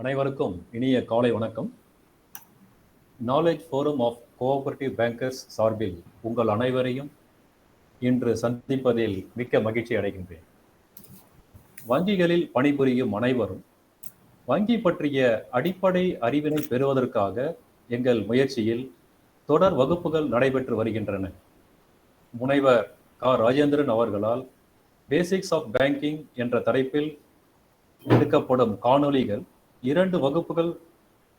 அனைவருக்கும் இனிய காலை வணக்கம். Knowledge forum of cooperative bankers சார்பில் உங்கள் அனைவரையும் இன்று சந்திப்பதில் மிக்க மகிழ்ச்சி அடைகின்றேன். வங்கிகளில் பணிபுரியும் அனைவரும் வங்கி பற்றிய அடிப்படை அறிவினை பெறுவதற்காக எங்கள் முயற்சியில் தொடர் வகுப்புகள் நடைபெற்று வருகின்றன. முனைவர் ராஜேந்திரன் அவர்களால் பேசிக்ஸ் ஆஃப் பேங்கிங் என்ற தலைப்பில் எடுக்கப்படும் காணொளிகள் 2 வகுப்புகள்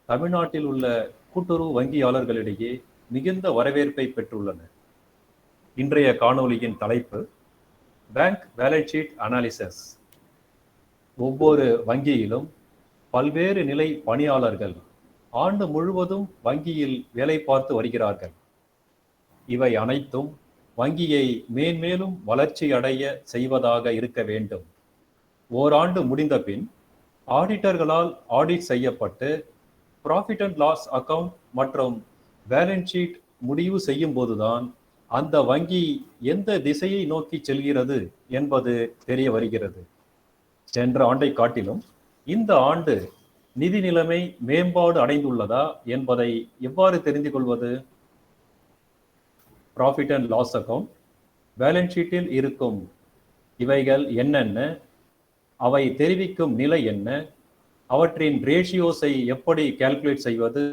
தமிழ்நாட்டில் உள்ள கூட்டுறவு வங்கியாளர்களிடையே மிகுந்த வரவேற்பை பெற்றுள்ளன. இன்றைய காணொளியின் தலைப்பு பேங்க் பேலன்ஸ் ஷீட் அனாலிசிஸ். ஒவ்வொரு வங்கியிலும் பல்வேறு நிலை பணியாளர்கள் ஆண்டு முழுவதும் வங்கியில் வேலை பார்த்து வருகிறார்கள். இவை அனைத்தும் வங்கியை மேன்மேலும் வளர்ச்சி அடைய செய்வதாக இருக்க வேண்டும். ஓராண்டு முடிந்த பின் ஆடிட்டர்களால் ஆடிட் செய்யப்பட்டு ப்ராஃபிட் அண்ட் லாஸ் அக்கவுண்ட் மற்றும் பேலன்ஸ் ஷீட் முடிவு செய்யும் போதுதான் அந்த வங்கி எந்த திசையை நோக்கி செல்கிறது என்பது தெரிய வருகிறது. சென்ற ஆண்டை காட்டிலும் இந்த ஆண்டு நிதி நிலைமை மேம்பாடு அடைந்துள்ளதா என்பதை எவ்வாறு தெரிந்து கொள்வது? Profit and loss account, balance ஷீட்டில் இருக்கும் இவைகள் என்னென்ன, அவை தெரிவிக்கும் நிலை என்ன, அவற்றின் ரேஷியோஸை எப்படி கால்குலேட் செய்வது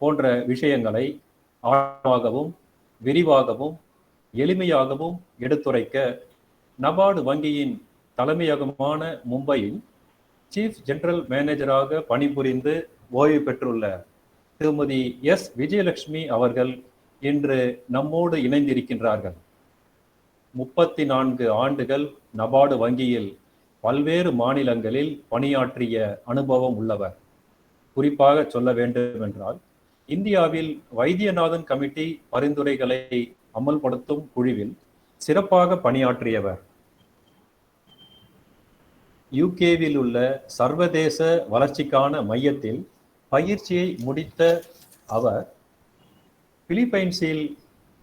போன்ற விஷயங்களை ஆழமாகவும் விரிவாகவும் எளிமையாகவும் எடுத்துரைக்க நபார்டு வங்கியின் தலைமையகமான மும்பையில் சீஃப் ஜெனரல் மேனேஜராக பணிபுரிந்து ஓய்வு பெற்றுள்ள திருமதி எஸ். விஜயலட்சுமி அவர்கள் இன்று நம்மோடு இணைந்திருக்கின்றார்கள். 34 ஆண்டுகள் நபார்டு வங்கியில் பல்வேறு மாநிலங்களில் பணியாற்றிய அனுபவம் உள்ளவர். குறிப்பாக சொல்ல வேண்டும் என்றால், இந்தியாவில் வைத்தியநாதன் கமிட்டி பரிந்துரைகளை அமல்படுத்தும் குழுவில் சிறப்பாக பணியாற்றியவர். யூகேவில் உள்ள சர்வதேச வளர்ச்சிக்கான மையத்தில் பயிற்சியை முடித்த அவர் பிலிப்பைன்ஸில்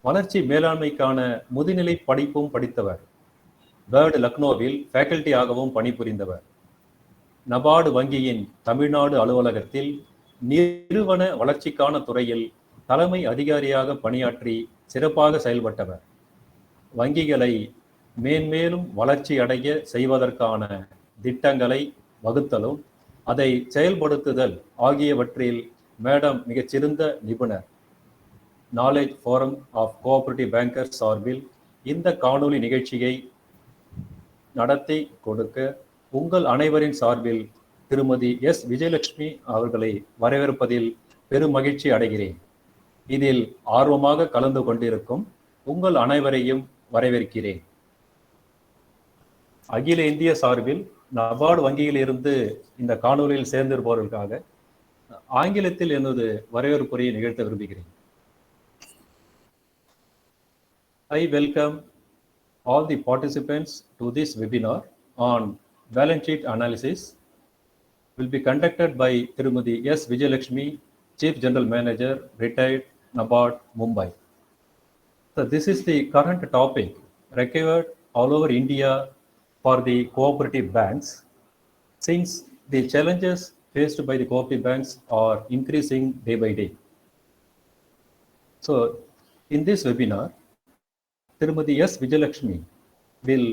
வளர்ச்சி மேலாண்மைக்கான முதுநிலை படிப்பும் படித்தவர். பேர்டு லக்னோவில் ஃபேக்கல்டியாகவும் பணிபுரிந்தவர். நபார்டு வங்கியின் தமிழ்நாடு அலுவலகத்தில் நிறுவன வளர்ச்சிக்கான துறையில் தலைமை அதிகாரியாக பணியாற்றி சிறப்பாக செயல்பட்டவர். வங்கிகளை மேன்மேலும் வளர்ச்சி அடைய செய்வதற்கான திட்டங்களை வகுத்தலும் அதை செயல்படுத்துதல் ஆகியவற்றில் மேடம் மிகச்சிறந்த நிபுணர். Knowledge forum of cooperative bankers சார்பில் இந்த காணொளி நிகழ்ச்சியை நடத்தி கொடுக்க உங்கள் அனைவரின் சார்பில் திருமதி எஸ். விஜயலட்சுமி அவர்களை வரவேற்பதில் பெரும் மகிழ்ச்சி அடைகிறேன். இதில் ஆர்வமாக கலந்து கொண்டிருக்கும் உங்கள் அனைவரையும் வரவேற்கிறேன். அகில இந்திய சார்பில் நபார்டு வங்கியில் இருந்து இந்த காணொலியில் சேர்ந்திருப்பவர்களுக்காக ஆங்கிலத்தில் எனது வரவேற்புரையை நிகழ்த்த விரும்புகிறேன். I welcome all the participants to this webinar on balance sheet analysis. Will be conducted by Tirumadi S. Vijayalakshmi, Chief General Manager, Retired, NABARD, Mumbai. So this is the current topic required all over India for the cooperative banks, since the challenges faced by the cooperative banks are increasing day by day. So in this webinar, Tirumadi S. Vijayalakshmi will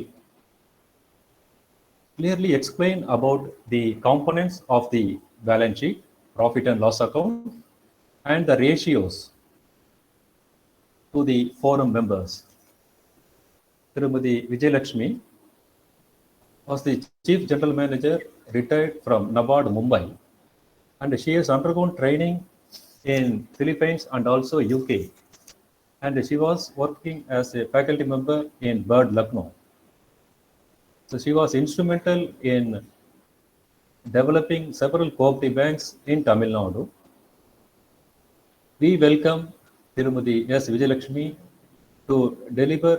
clearly explain about the components of the balance sheet, profit and loss account, and the ratios to the forum members. Tirumadi Vijayalakshmi was the Chief General Manager, retired from NABARD, Mumbai, and she has undergone training in Philippines and also UK. And she was working as a faculty member in Bird Lucknow. So she was instrumental in developing several cooperative banks in Tamil Nadu. We welcome Tirumadi S. Vijayalakshmi to deliver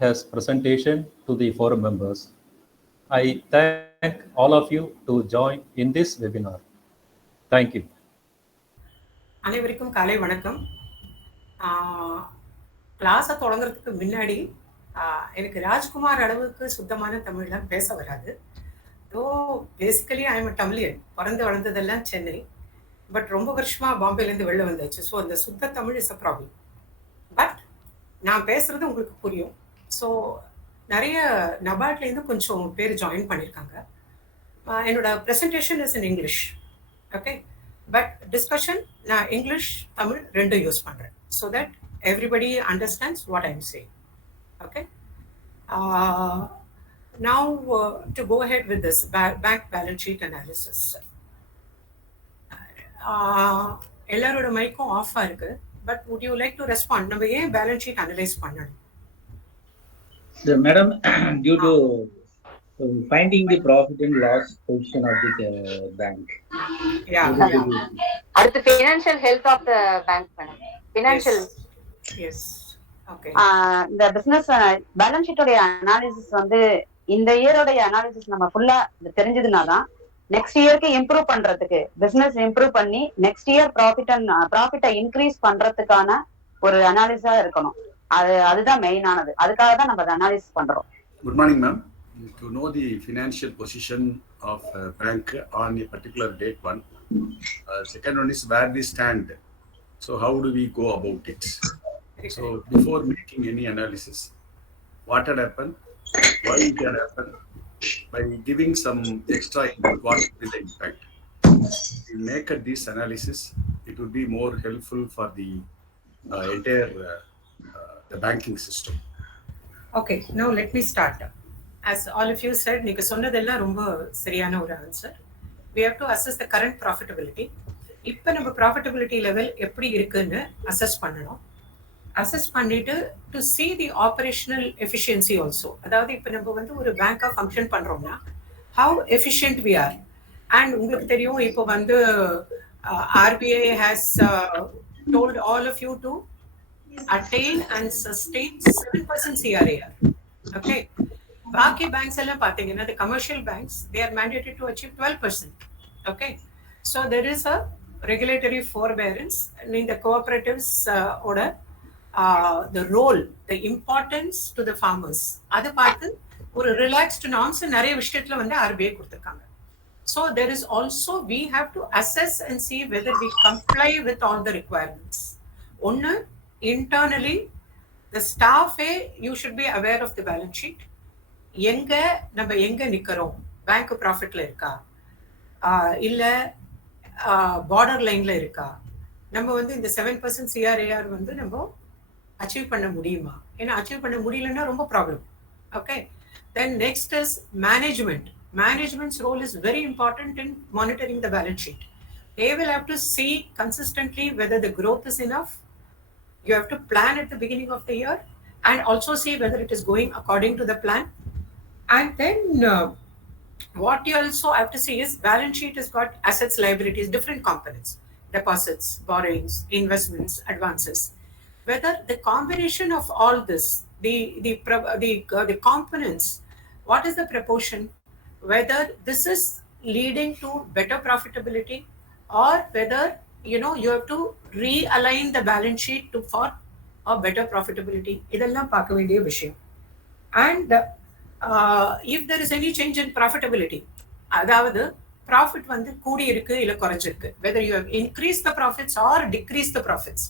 his presentation to the forum members. I thank all of you to join in this webinar. Thank you. அனைவருக்கும் காலை வணக்கம். கிளாஸை தொடங்குறதுக்கு முன்னாடி எனக்கு ராஜ்குமார் அளவுக்கு சுத்தமான தமிழ்லாம் பேச வராது. Basically I am Tamilian. பிறந்து வளர்ந்ததெல்லாம் சென்னை. பட் ரொம்ப வருஷமா பாம்பேலேருந்து வெளில வந்தாச்சு. ஸோ அந்த சுத்த Tamil is a problem. But நான் பேசுறது உங்களுக்கு புரியும். ஸோ நிறைய நபார்ட்லேருந்து கொஞ்சம் பேர் ஜாயின் பண்ணியிருக்காங்க. என்னோட presentation is in English. Okay, but discussion நான் இங்கிலீஷ் தமிழ் ரெண்டும் யூஸ் பண்ணுறேன். So that everybody understands what I am saying. Okay, now to go ahead with this bank balance sheet analysis. எல்லாரோட மைக்கும் ஆஃபா இருக்கு. But would you like to respond? நம்ம ஏன் balance sheet analyse பண்ணணும்? Madam, due to finding the profit and loss position of the bank. Yeah. At the financial health of the bank, madam. Financial. Yes. Okay. The business balance sheet உடைய analysis வந்து இந்த இயரோடைய analysis நம்ம ஃபுல்லா தெரிஞ்சதுனாதான் next இயருக்கு improve பண்றதுக்கு, business improve பண்ணி next year ப்ராஃபிட்டை increase பண்றதுக்கான ஒரு அனாலிசிஸா இருக்கணும். அதுதான் மெயினானது. அதுக்காக தான் நம்ம அதை அனாலிசிஸ் பண்றோம். Good morning, ma'am. To know the financial position of a bank on a particular date one. Second one is where we stand. So how do we go about it? So before making any analysis, what had happened, why it had happened, by giving some extra input, what will be the impact? If we make this analysis, it would be more helpful for the entire the banking system. Okay, now let me start. As all of you said, நீங்க சொன்னதெல்லாம் ரொம்ப சரியான ஒரு answer. We have to assess the current profitability. இப்போ நம்ம profitability level எப்படி இருக்குன்னு assess பண்ணணும். அசஸ் பண்ணிட்டு to see the operational efficiency also. அதாவது இப்போ நம்ம வந்து ஒரு பேங்காக ஃபங்க்ஷன் பண்ணுறோம்னா how efficient we are. And உங்களுக்கு தெரியும், இப்போ வந்து RBI has told all of you to attain and sustain 7% CRAR. Okay. பாக்கி பேங்க்ஸ் எல்லாம் பார்த்தீங்கன்னா the commercial banks, they are mandated to achieve 12%. Okay. So there is a regulatory forbearance in the cooperatives ஓட the role, the importance to the farmers. அதை பார்த்து ஒரு relaxed norms நிறைய விஷயத்துல வந்து RBI கொடுத்துருக்காங்க. So there is also, we have to assess and see whether we comply with all the requirements. ஒன்று, internally the staff, you should be aware of the balance sheet. நம்ம எங்க நிக்கிறோம், bank ப்ராஃபிட்ல இருக்கா இல்ல பார்டர் லைன்ல இருக்கா, நம்ம வந்து இந்த 7% CRAR வந்து நம்ம அச்சீவ் பண்ண முடியுமா? ஏன்னா அச்சீவ் பண்ண முடியலன்னா ரொம்ப problem. Okay, then next is management. Management's role is very important in monitoring the balance sheet. They will have to see consistently whether the growth is enough. You have to plan at the beginning of the year and also see whether it is going according to the plan. And then what you also have to see is balance sheet has got assets, liabilities, different components, deposits, borrowings, investments, advances. Whether the combination of all this, the components, what is the proportion, whether this is leading to better profitability or whether you have to realign the balance sheet to for a better profitability. இதெல்லாம் பார்க்க வேண்டிய விஷயம். And if there is any change in profitability, அதாவது profit வந்து கூடி இருக்கு இல்ல குறைஞ்சிருக்கு, whether you have increased the profits or decreased the profits,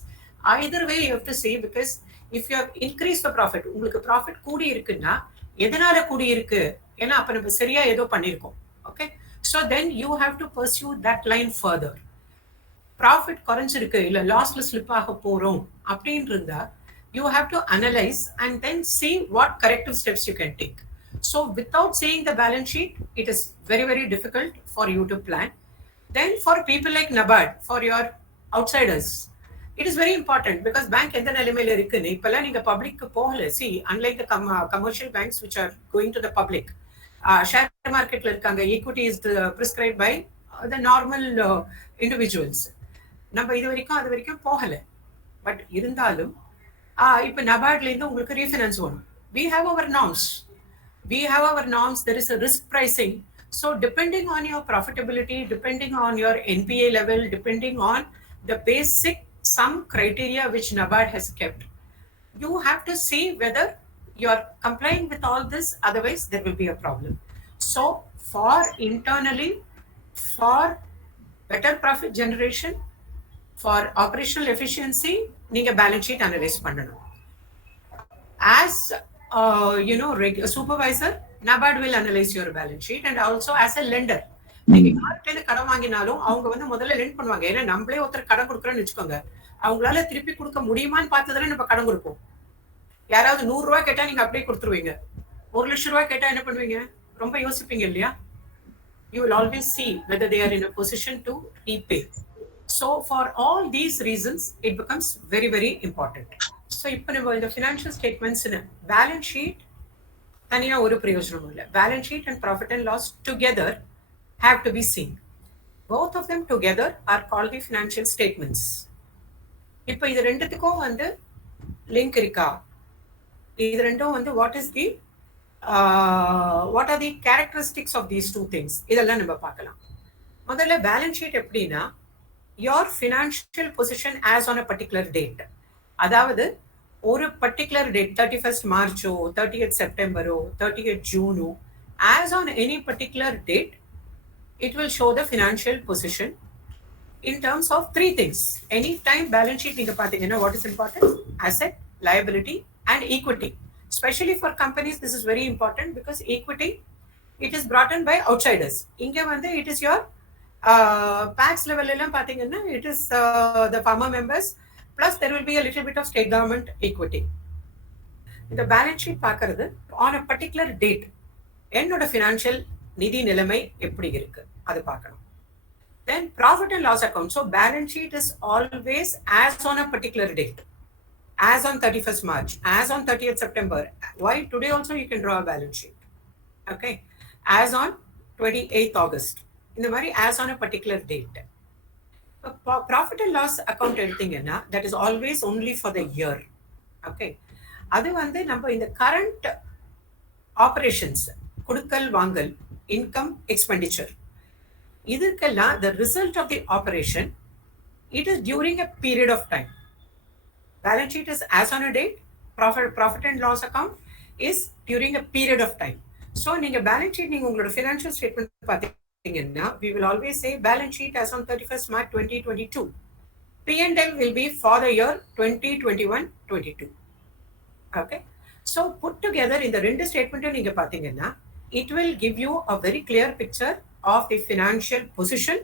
either way you have to see, because if you have increased the profit, உங்களுக்கு profit கூடி இருக்குன்னா எதனால கூடி இருக்கு, ஏன்னா அப்ப நம்ம சரியா ஏதோ பண்ணிருக்கோம். Okay, so then you have to pursue that line further. Profit குறைஞ்சிருக்கு இல்ல லாஸ்ல ஸ்லிப் ஆக போறோம் அப்படின்னு இருந்தா you have to analyze and then see what corrective steps you can take. So without seeing the balance sheet, it is very, very difficult for you to plan. Then for people like NABARD, for your outsiders, it is very important, because bank எந்த நிலைமையில இருக்குன்னு இப்பெல்லாம் நீங்க பப்ளிக்கு போகல. See, unlike the commercial banks which are going to the public, share marketல இருக்காங்க, equity is prescribed by the normal individuals. நம்ம இது வரைக்கும் போகல. பட் இருந்தாலும் இப்போ நபார்ட்ல இருந்து உங்களுக்கு ரீஃபைனான்ஸ் வரும். we have our norms, there is a risk pricing. So depending on your profitability, depending on your NPA level, depending on the basic some criteria which NABARD has kept, you have to see whether you are complying with all this, otherwise there will be a problem. So for internally, for better profit generation, for operational efficiency, நீங்க balance sheet analyze பண்ணணும். As supervisor, NABARD will analyze your balance sheet, and also as a lender. நீங்க யார்கிட்ட கடன் வாங்கினாலும் அவங்க வந்து முதல்ல lend பண்ணுவாங்க. ஏன்னா நம்மளே ஒருத்தர் கடன் கொடுக்குறோன்னு வச்சுக்கோங்க, அவங்களால திருப்பி கொடுக்க முடியுமான்னு பார்த்துதானே நம்ம கடன் கொடுப்போம். யாராவது 100 ரூபாய் கேட்டா நீங்க அப்படியே கொடுத்துருவீங்க. 1 லட்சம் ரூபாய் கேட்டா என்ன பண்ணுவீங்க? ரொம்ப யோசிப்பீங்க இல்லையா? You will always see whether they are in a position to repay. So for all these reasons, it becomes very, very important. So இப்போ நம்ம இந்த financial statements balance sheet தனியா ஒரு பிரயோஜனமும் இல்லை. Balance sheet and profit and loss together have to be seen. Both of them together are called the financial statements. இப்போ இது ரெண்டுத்துக்கும் வந்து லிங்க் இருக்கா? இது ரெண்டும் வந்து what are the characteristics of these two things? இதெல்லாம் நம்ம பார்க்கலாம். முதல்ல பேலன்ஸ் ஷீட் எப்படின்னா, your financial position as on a particular date. அதாவது ஒரு particular date 31st மார்ச்சோ 30th செப்டம்பரோ 30th Juno, as on any particular date, it will show the financial position in terms of three things. Anytime balance sheet நீங்க பாத்தீங்கன்னா what is important? Asset, liability and equity. Especially for companies, this is very important because equity, it is brought in by outsiders. Inga vande it is your PAX level ellam pathina, it is the farmer members, plus there will be a little bit of state government equity. The balance sheet paakradhu on a particular date ennoda financial nidhi nilamai eppadi irukku adu paakanum. Then profit and loss account. So balance sheet is always as on a particular date. As on 31st March, as on 30th September. Why? Today also you can draw a balance sheet. Okay. As on 28th August. In the very as on a particular date. Profit and loss account everything that is always only for the year. Okay. Adu vande number in the current operations, kudukal vangal, income, expenditure. Idukella the result of the operation, it is during a period of time. Balance sheet is as on a date, profit and loss account is during a period of time. So நீங்க balance sheet நீங்க உங்களோட financial statement பாத்தீங்கன்னா, we will always say balance sheet as on 31st March 2022. P&L will be for the year 2021-22. Okay. So put together in the ரெண்டு statement நீங்க பாத்தீங்கன்னா, it will give you a very clear picture of the financial position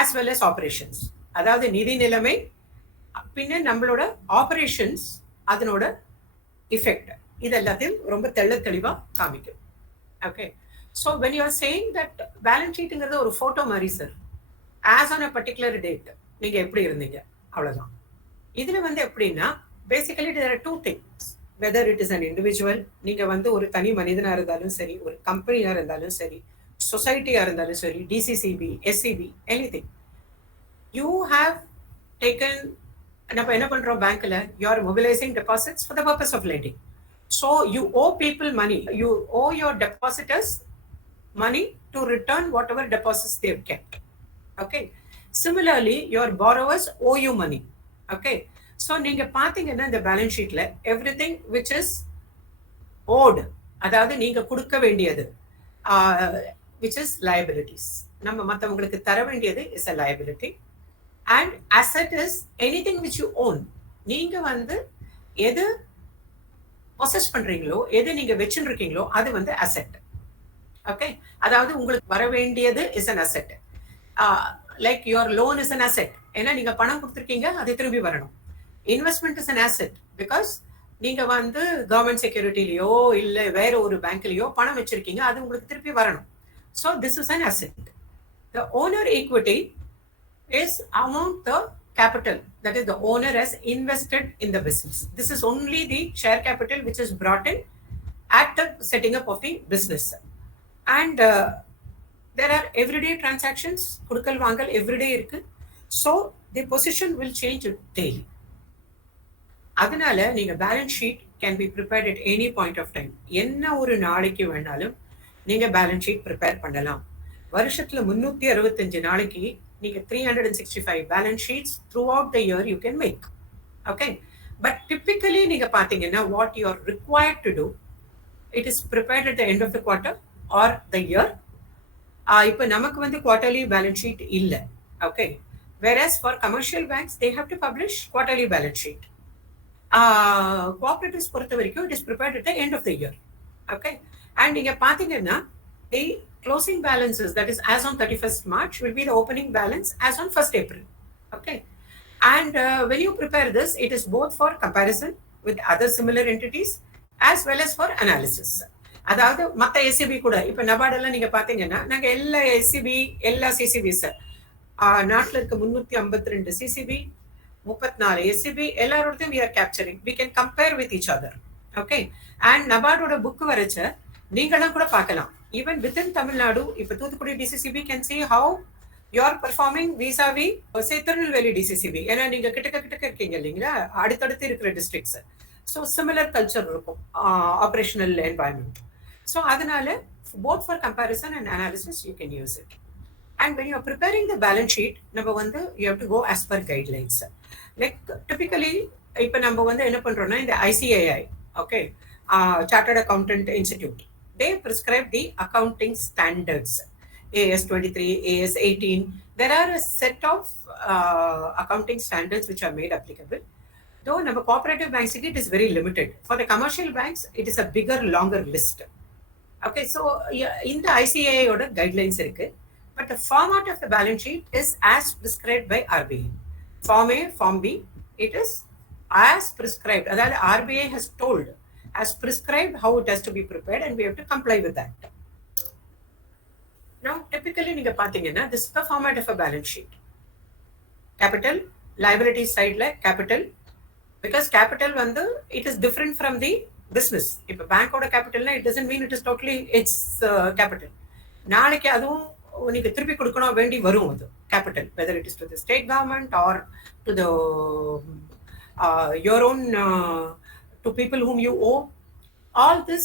as well as operations. அதாவது நிதி நிலைமை பின்ன நம்மளோட operations அதனோட effect இது எல்லாத்தையும் ரொம்ப தெளிவா காமிக்கும். Okay. So when you are saying that balance ஷீட்டுங்கிறது ஒரு ஃபோட்டோ மாதிரி sir, as on a particular date நீங்க எப்படி இருந்தீங்க அவ்வளவுதான். இதுல வந்து எப்படின்னா basically there are two things. Whether it is an individual, நீங்க வந்து ஒரு தனி மனிதனா இருந்தாலும் சரி, ஒரு கம்பெனியா இருந்தாலும் சரி, சொசைட்டியா இருந்தாலும் சரி, DCCB, SCB, anything, you have taken நம்ம என்ன பண்றோம் பேங்க்ல, you are mobilizing deposits for the purpose of lending. So you owe people money, you owe your depositors money to return whatever deposits they have kept. Okay. Similarly, your borrowers owe you money. Okay. So நீங்க பாத்தீங்கன்னா இந்த balance ஷீட்ல everything which is owed, அதாவது நீங்க கொடுக்க வேண்டியது, which is liabilities, நம்ம மத்தவங்களுக்கு தர வேண்டியது is a liability. And asset is anything which you own. நீங்க வந்து எது possess பண்றீங்களோ, எது நீங்க வெச்சிருக்கீங்களோ அது வந்து asset. Okay. அதாவது உங்களுக்கு வர வேண்டியது is an asset. Like your loan is an asset. ஏன்னா நீங்க பணம் கொடுத்துருக்கீங்க, அது திரும்பி வரணும். Investment is an asset because நீங்க வந்து கவர்மெண்ட் செக்யூரிட்டிலயோ இல்ல வேற ஒரு பேங்க்லயோ பணம் வச்சிருக்கீங்க, அது உங்களுக்கு திருப்பி வரணும். So this is an asset. The owner equity is amount the capital that is the owner has invested in the business. This is only the share capital which is brought in at the setting up of the business. And there are everyday transactions, kudukal vangal everyday irukku. So the position will change daily. அதனால நீங்க balance sheet can be prepared at any point of time. என்ன ஒரு நாளைக்கு வேணாலும் நீங்க balance sheet prepare பண்ணலாம். வருஷத்துல 365 நாளைக்கு நீங்க 365 balance sheets throughout the year you can make. Okay. But typically நீங்க பாத்தீங்கன்னா what you are required to do, it is prepared at the end of the quarter or the year. இப்போ நமக்கு வந்து quarterly balance sheet இல்லை. Okay, whereas for commercial banks they have to publish quarterly balance sheet. Cooperatives பொறுத்த வரைக்கும் it is prepared at the end of the year. Okay, and நீங்க பாத்தீங்கன்னா the closing balances, that is as on 31st March, will be the opening balance as on 1st April. Okay, and when you prepare this, it is both for comparison with other similar entities as well as for analysis. அதாவது மற்ற SCB கூட இப்போ நபார்ட் எல்லாம் நீங்க பாத்தீங்கன்னா நாங்க எல்லா SCB எல்லா சிசிபி சார் நாட்டில் இருக்க 352 சிசிபி 34 எஸ்சிபி எல்லாரோடையும் we are capturing, we can compare with each other. Okay, and நபார்டோட புக் வரைச்ச நீங்களும் கூட பார்க்கலாம். Even within Tamil Nadu, if Thuthukudi DCCB can see how you are performing vis-a-vis say Tirunelveli DCCB. ஏன்னா நீங்க கிட்ட இருக்கீங்க இல்லைங்களா, அடுத்தடுத்து இருக்கிற டிஸ்ட்ரிக்ட்ஸ். ஸோ சிமிலர் கல்ச்சர் இருக்கும் ஆப்ரேஷனல் என்வாயன்மெண்ட். ஸோ அதனால both for comparison and analysis you can use it. And when you are preparing the balance sheet, நம்ம வந்து you have to go as per guidelines. Like typically இப்போ நம்ம வந்து என்ன பண்றோம்னா இந்த ICAI, okay, Chartered Accountant Institute, they prescribe the accounting standards, AS 23, AS 18. There are a set of accounting standards which are made applicable. Though number cooperative banks, it is very limited. For the commercial banks, it is a bigger, longer list. Okay, so in the ICAI order guidelines irukku, but the format of the balance sheet is as prescribed by RBI. Form A, Form B, it is as prescribed. That RBI has told, as prescribed, how it has to be prepared, and we have to comply with that. Now, typically, நீங்க பாத்தீங்கன்னா this is the format of a balance sheet. Capital, liability side like capital, because capital வந்து it is different from the business. இப்போ பேங்கோட கேபிட்டல்னா it doesn't mean it is totally its capital. நாளைக்கு அதுவும் நீங்க திருப்பி கொடுக்கணும் வேண்டி வரும் அது capital, whether it is to the state government or to the your own to people whom you owe. All this,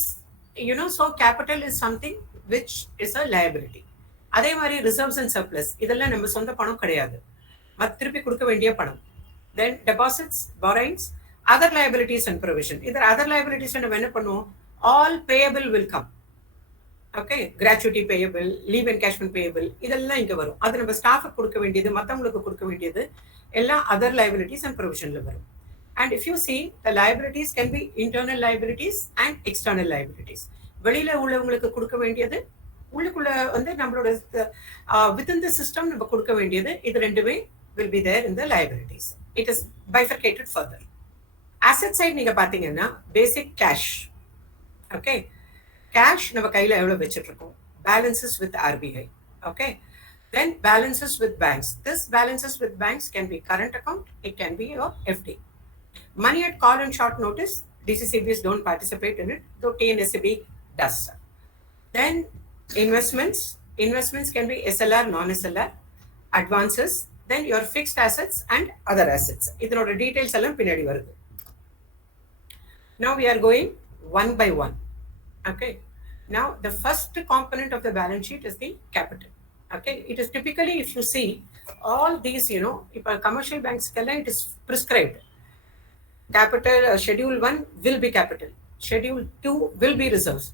you know, so capital is something which is a liability. அதே மாதிரி ரிசர்வ்ஸ் அண்ட் சர்ப்ளஸ் இதெல்லாம் நம்ம சொந்த பணம் கிடையாது, திருப்பி கொடுக்க வேண்டிய பணம். Then deposits, borrowings, other liabilities and provision. Either other liabilities நம்ம என்ன பண்ணுவோம், all payable will come. Okay, gratuity payable, leave encashment payable, இதெல்லாம் இங்க வரும். அது நம்ம ஸ்டாஃப்க்கு கொடுக்க வேண்டியது, மத்தவங்களுக்கு கொடுக்க வேண்டியது எல்லாம் other liabilities and provisionல வரும். And if you see, the liabilities can be internal liabilities and external liabilities. வெளியில உள்ளவங்களுக்கு கொடுக்க வேண்டியது, உள்ளுக்குள்ள வந்து நம்மளோட within the system நம்ம கொடுக்க வேண்டியது, இது ரெண்டுமே will be there in the liabilities. It is bifurcated further. Asset side நீங்க பாத்தீங்கன்னா basic cash. Okay, cash நம்ம கையில எவ்வளவு வச்சிட்டு இருக்கோம், balances with RBI. Okay, then balances with banks. This balances with banks can be current account, it can be your FD. Money at call and short notice, DCCBs don't participate in it, though TNSCB does. Then investments can be SLR, non-SLR, advances, then your fixed assets and other assets. இதனோட details எல்லாம் பின்னாடி வருது. Now we are going one by one. Okay, now the first component of the balance sheet is the capital. Okay, it is typically, if you see all these, you know, if a commercial banks it is prescribed. Capital schedule 1 will be capital, schedule 2 will be reserves.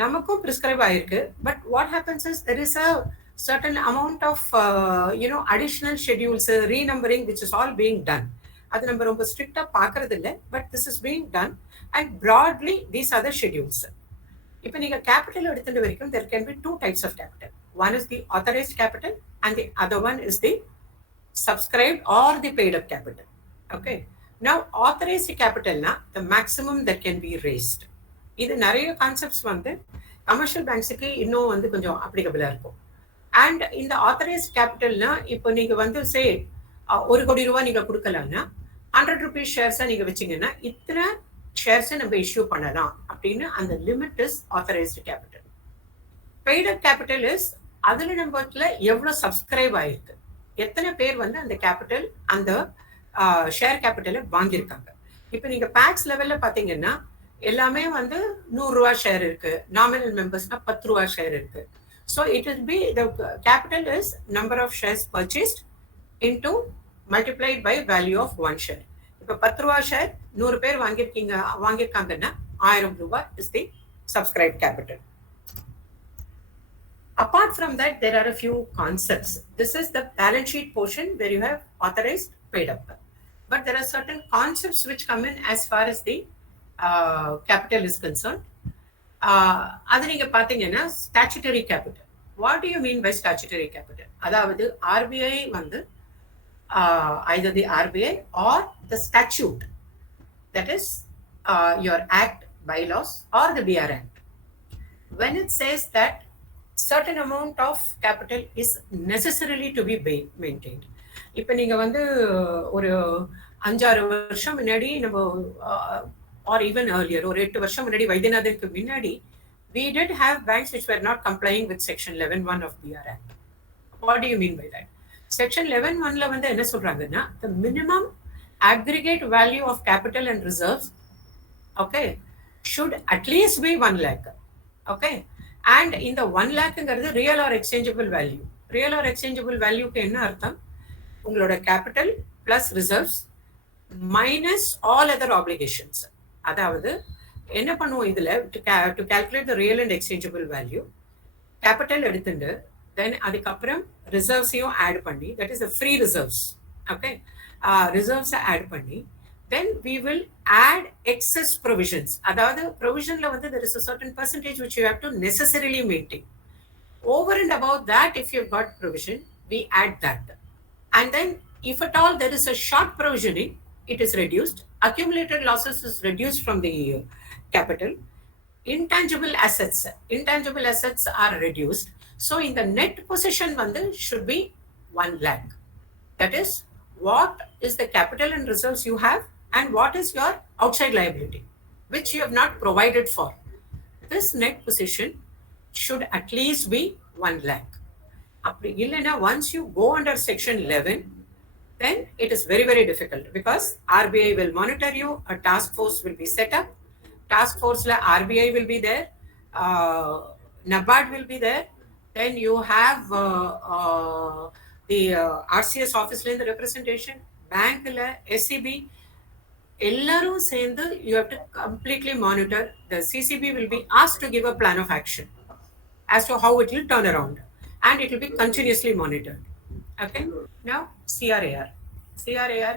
Namakku prescribe ஆயிருக்கு, but what happens is there is a certain amount of you know, additional schedules, renumbering, which is all being done. அது நம்ம ரொம்ப ஸ்ட்ரிக்ட்டா பார்க்கறது இல்லை, but this is being done, and broadly these are the schedules. இப்போ நீங்க capital எடுத்துட்டு வரைக்கும் there can be two types of capital. One is the authorized capital and the other one is the subscribed or the paid up capital. Okay, now authorized capital na the maximum that can be raised. இது நிறைய concepts வந்து commercial பேங்க்ஸுக்கு இன்னும் வந்து கொஞ்சம் அப்ளிகபிளா இருக்கும். And இந்த authorised கேபிட்டல்னா இப்போ நீங்க வந்து சே 1 கோடி ரூபாய் நீங்க கொடுக்கலாம்னா 100 rupees ஷேர்ஸா நீங்க வச்சீங்கன்னா இத்தனை ஷேர்ஸை நம்ம இஷ்யூ பண்ணலாம் அப்படின்னு அந்த limit is authorised capital. Paid up capital is அதுல நம்மத்துல எவ்வளவு சப்ஸ்கிரைப் ஆயிருக்கு, எத்தனை பேர் வந்து அந்த கேபிட்டல் அந்த ஷேர் கேபிட்டலை வாங்கியிருக்காங்க. இப்போ நீங்க பேக்ஸ் லெவல்ல பாத்தீங்கன்னா எல்லாமே வந்து 100 ரூபாய் ஷேர் இருக்கு, நாமினல் மெம்பர்ஸ்னா 10 ரூபாய் ஷேர் இருக்கு. So it will be the capital is number of shares purchased into multiplied by value of 1 share. இப்போ 10 ரூபாய் ஷேர் 100 பேர் வாங்கியிருக்காங்கன்னா 1000 ரூபாய் is the subscribe capital. Apart from that, there are a few concepts. This is the balance sheet portion where you have authorized, paid up. But there are certain concepts which come in as far as the capital is concerned. அது நீங்க பாத்தீங்கன்னா statutory capital. What do you mean by statutory capital? அதாவது RBI வந்து either the RBI or the statute, that is your act, bylaws or the BR Act. When it says that certain amount of capital is necessarily to be maintained. இப்போ நீங்க வந்து ஒரு 5-6 வருஷம் முன்னாடி நம்ம or even earlier ஒரு 8 வருஷம் முன்னாடி வைத்தியநாதனுக்கு முன்னாடி we did have banks which were not complying with section 11(1) of BR Act. What do you mean by that? Section 11(1)ல வந்து என்ன சொல்றாங்கன்னா the minimum aggregate value of capital and reserves, okay, should at least be 1 lakh. Okay, and in the 1 lakhங்கிறது real or exchangeable value. Real or exchangeable valueக்கு என்ன அர்த்தம்? உங்களோட capital plus reserves minus all other obligations. அதாவது என்ன பண்ணுவோம் இதுல to calculate the real and exchangeable value, capital எடுத்துட்டு then அதுக்கப்புறம் ரிசர்வ்ஸையும் ஆட் பண்ணி, that is the free reserves, okay, reserves add பண்ணி then we will add excess provisions. அதாவது provisionல வந்து there is a certain percentage which you have to necessarily maintain. Over and above that, if you've got provision, we add that. And then if at all there is a short provisioning, it is reduced. Accumulated losses is reduced from the capital. Intangible assets are reduced. So in the net position வந்து should be 1 lakh. That is what is the capital and reserves you have and what is your outside liability which you have not provided for. This net position should at least be 1 lakh. அப்படி இல்லைன்னா once you go under section 11, then it is very, very difficult because RBI will monitor you, a task force will be set up. Task force la RBI will be there, NABARD will be there, then you have the RCS office la the representation, bank la SCB, ellarum சேர்ந்து you have to completely monitor. The CCB will be asked to give a plan of action as to how it will turn around and it will be continuously monitored. Okay, now CRAR,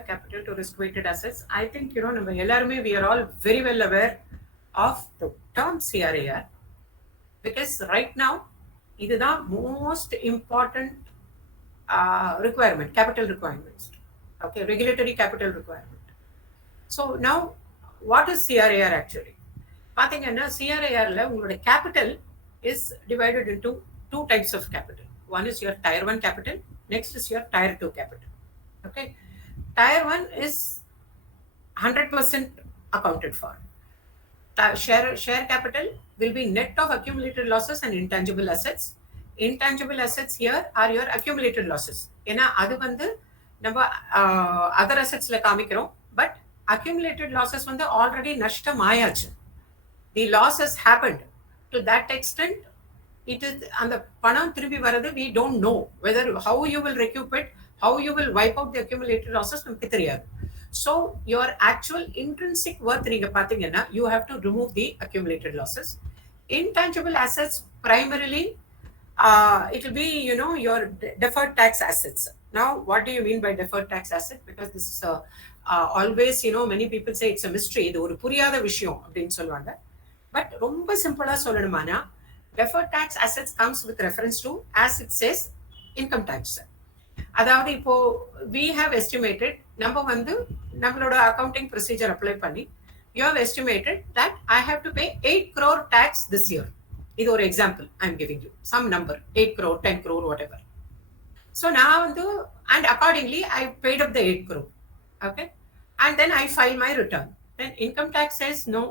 capital to risk weighted assets. I think நம்ம எல்லாருமே we are all very well aware of the term CRAR because right now இதுதான் most important requirement, capital requirements, okay, regulatory capital requirement. So now what is CRAR actually? பாத்தீங்கன்னா CRARல உங்களோட capital is divided into two types of capital. One is your tier 1 capital, next is your tier 2 capital. Okay, tier 1 is 100% accounted for. Share capital will be net of accumulated losses and intangible assets. Intangible assets here are your accumulated losses. ஏன்னா அது வந்து நம்ம other assetsல காமிக்கிறோம், but accumulated losses வந்து already நஷ்டம் ஆயாச்சு. The loss has happened. To that extent, it is அந்த பணம் திரும்பி வரது we don't know whether how you will recoup it, how you will wipe out the accumulated losses நமக்கு தெரியாது. So your actual intrinsic worth நீங்க பாத்தீங்கன்னா you have to remove the accumulated losses. Intangible assets primarily it will be your deferred tax assets. Now what do you mean by deferred tax asset? Because this is always many people say it's a mystery, இது ஒரு புரியாத விஷயம் அப்படின்னு சொல்லுவாங்க. But ரொம்ப சிம்பிளா சொல்லணுமானா deferred tax assets comes with reference to, as it says, income tax. அதாவது இப்போ we have estimated நம்ம வந்து நம்மளோட accounting procedure apply பண்ணி you have estimated that I have to pay 8 crore tax this year. இது ஒரு example I am giving you, some number, 8 crore, 10 crore, whatever. So நான் வந்து and accordingly I paid up the 8 crore. Okay, and then I file my return. Then income tax says no,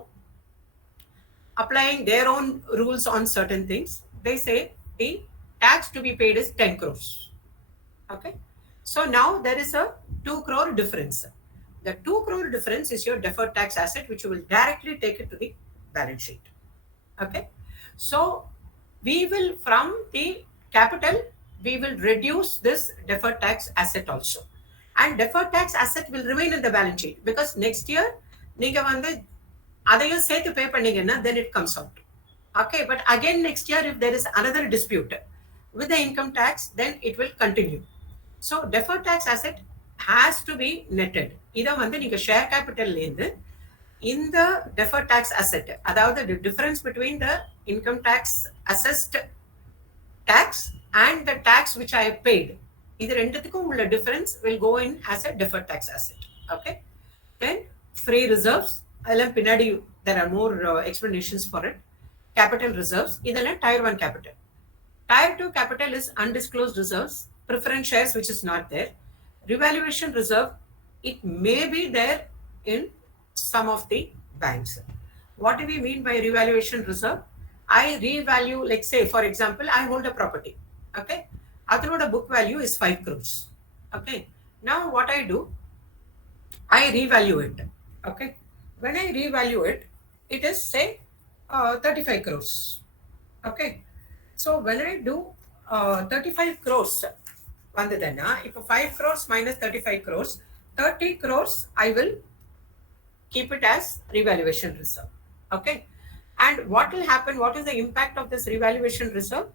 applying their own rules on certain things. They say the tax to be paid is 10 crores. Okay, so now there is a 2 crore difference. The 2 crore difference is your deferred tax asset which you will directly take it to the balance sheet. Okay, so we will from the capital we will reduce this deferred tax asset also, and deferred tax asset will remain in the balance sheet because next year நீங்க வந்து அதையும் சேர்த்து பே பண்ணீங்கன்னா then it comes out. Okay, but again next year if there is another dispute, with the income tax, then it will continue. So deferred tax asset has to be netted. இதை வந்து நீங்க share கேபிட்டல்லேருந்து இந்த deferred tax asset, அதாவது the difference between the income tax assessed tax and the tax which I paid, இது ரெண்டுத்துக்கும் உள்ள difference will go in as a deferred tax asset. Okay, then free reserves, அதெல்லாம் பின்னாடி there are more explanations for it. Capital reserves, இதெல்லாம் tier 1 capital. Tier 2 capital is undisclosed reserves, preference shares which is not there. Revaluation reserve, it may be there in some of the banks. What do we mean by revaluation reserve? I revalue, like say for example, I hold a property. Okay, adanoda book value is 5 crores. Okay, now what I do, I revalue it. Okay, when I revalue it, it is say 35 crores. Okay, so when I do 35 crores, vandadana, if 5 crores minus 35 crores, 30 crores I will keep it as revaluation reserve. Okay, and what will happen, what is the impact of this revaluation reserve?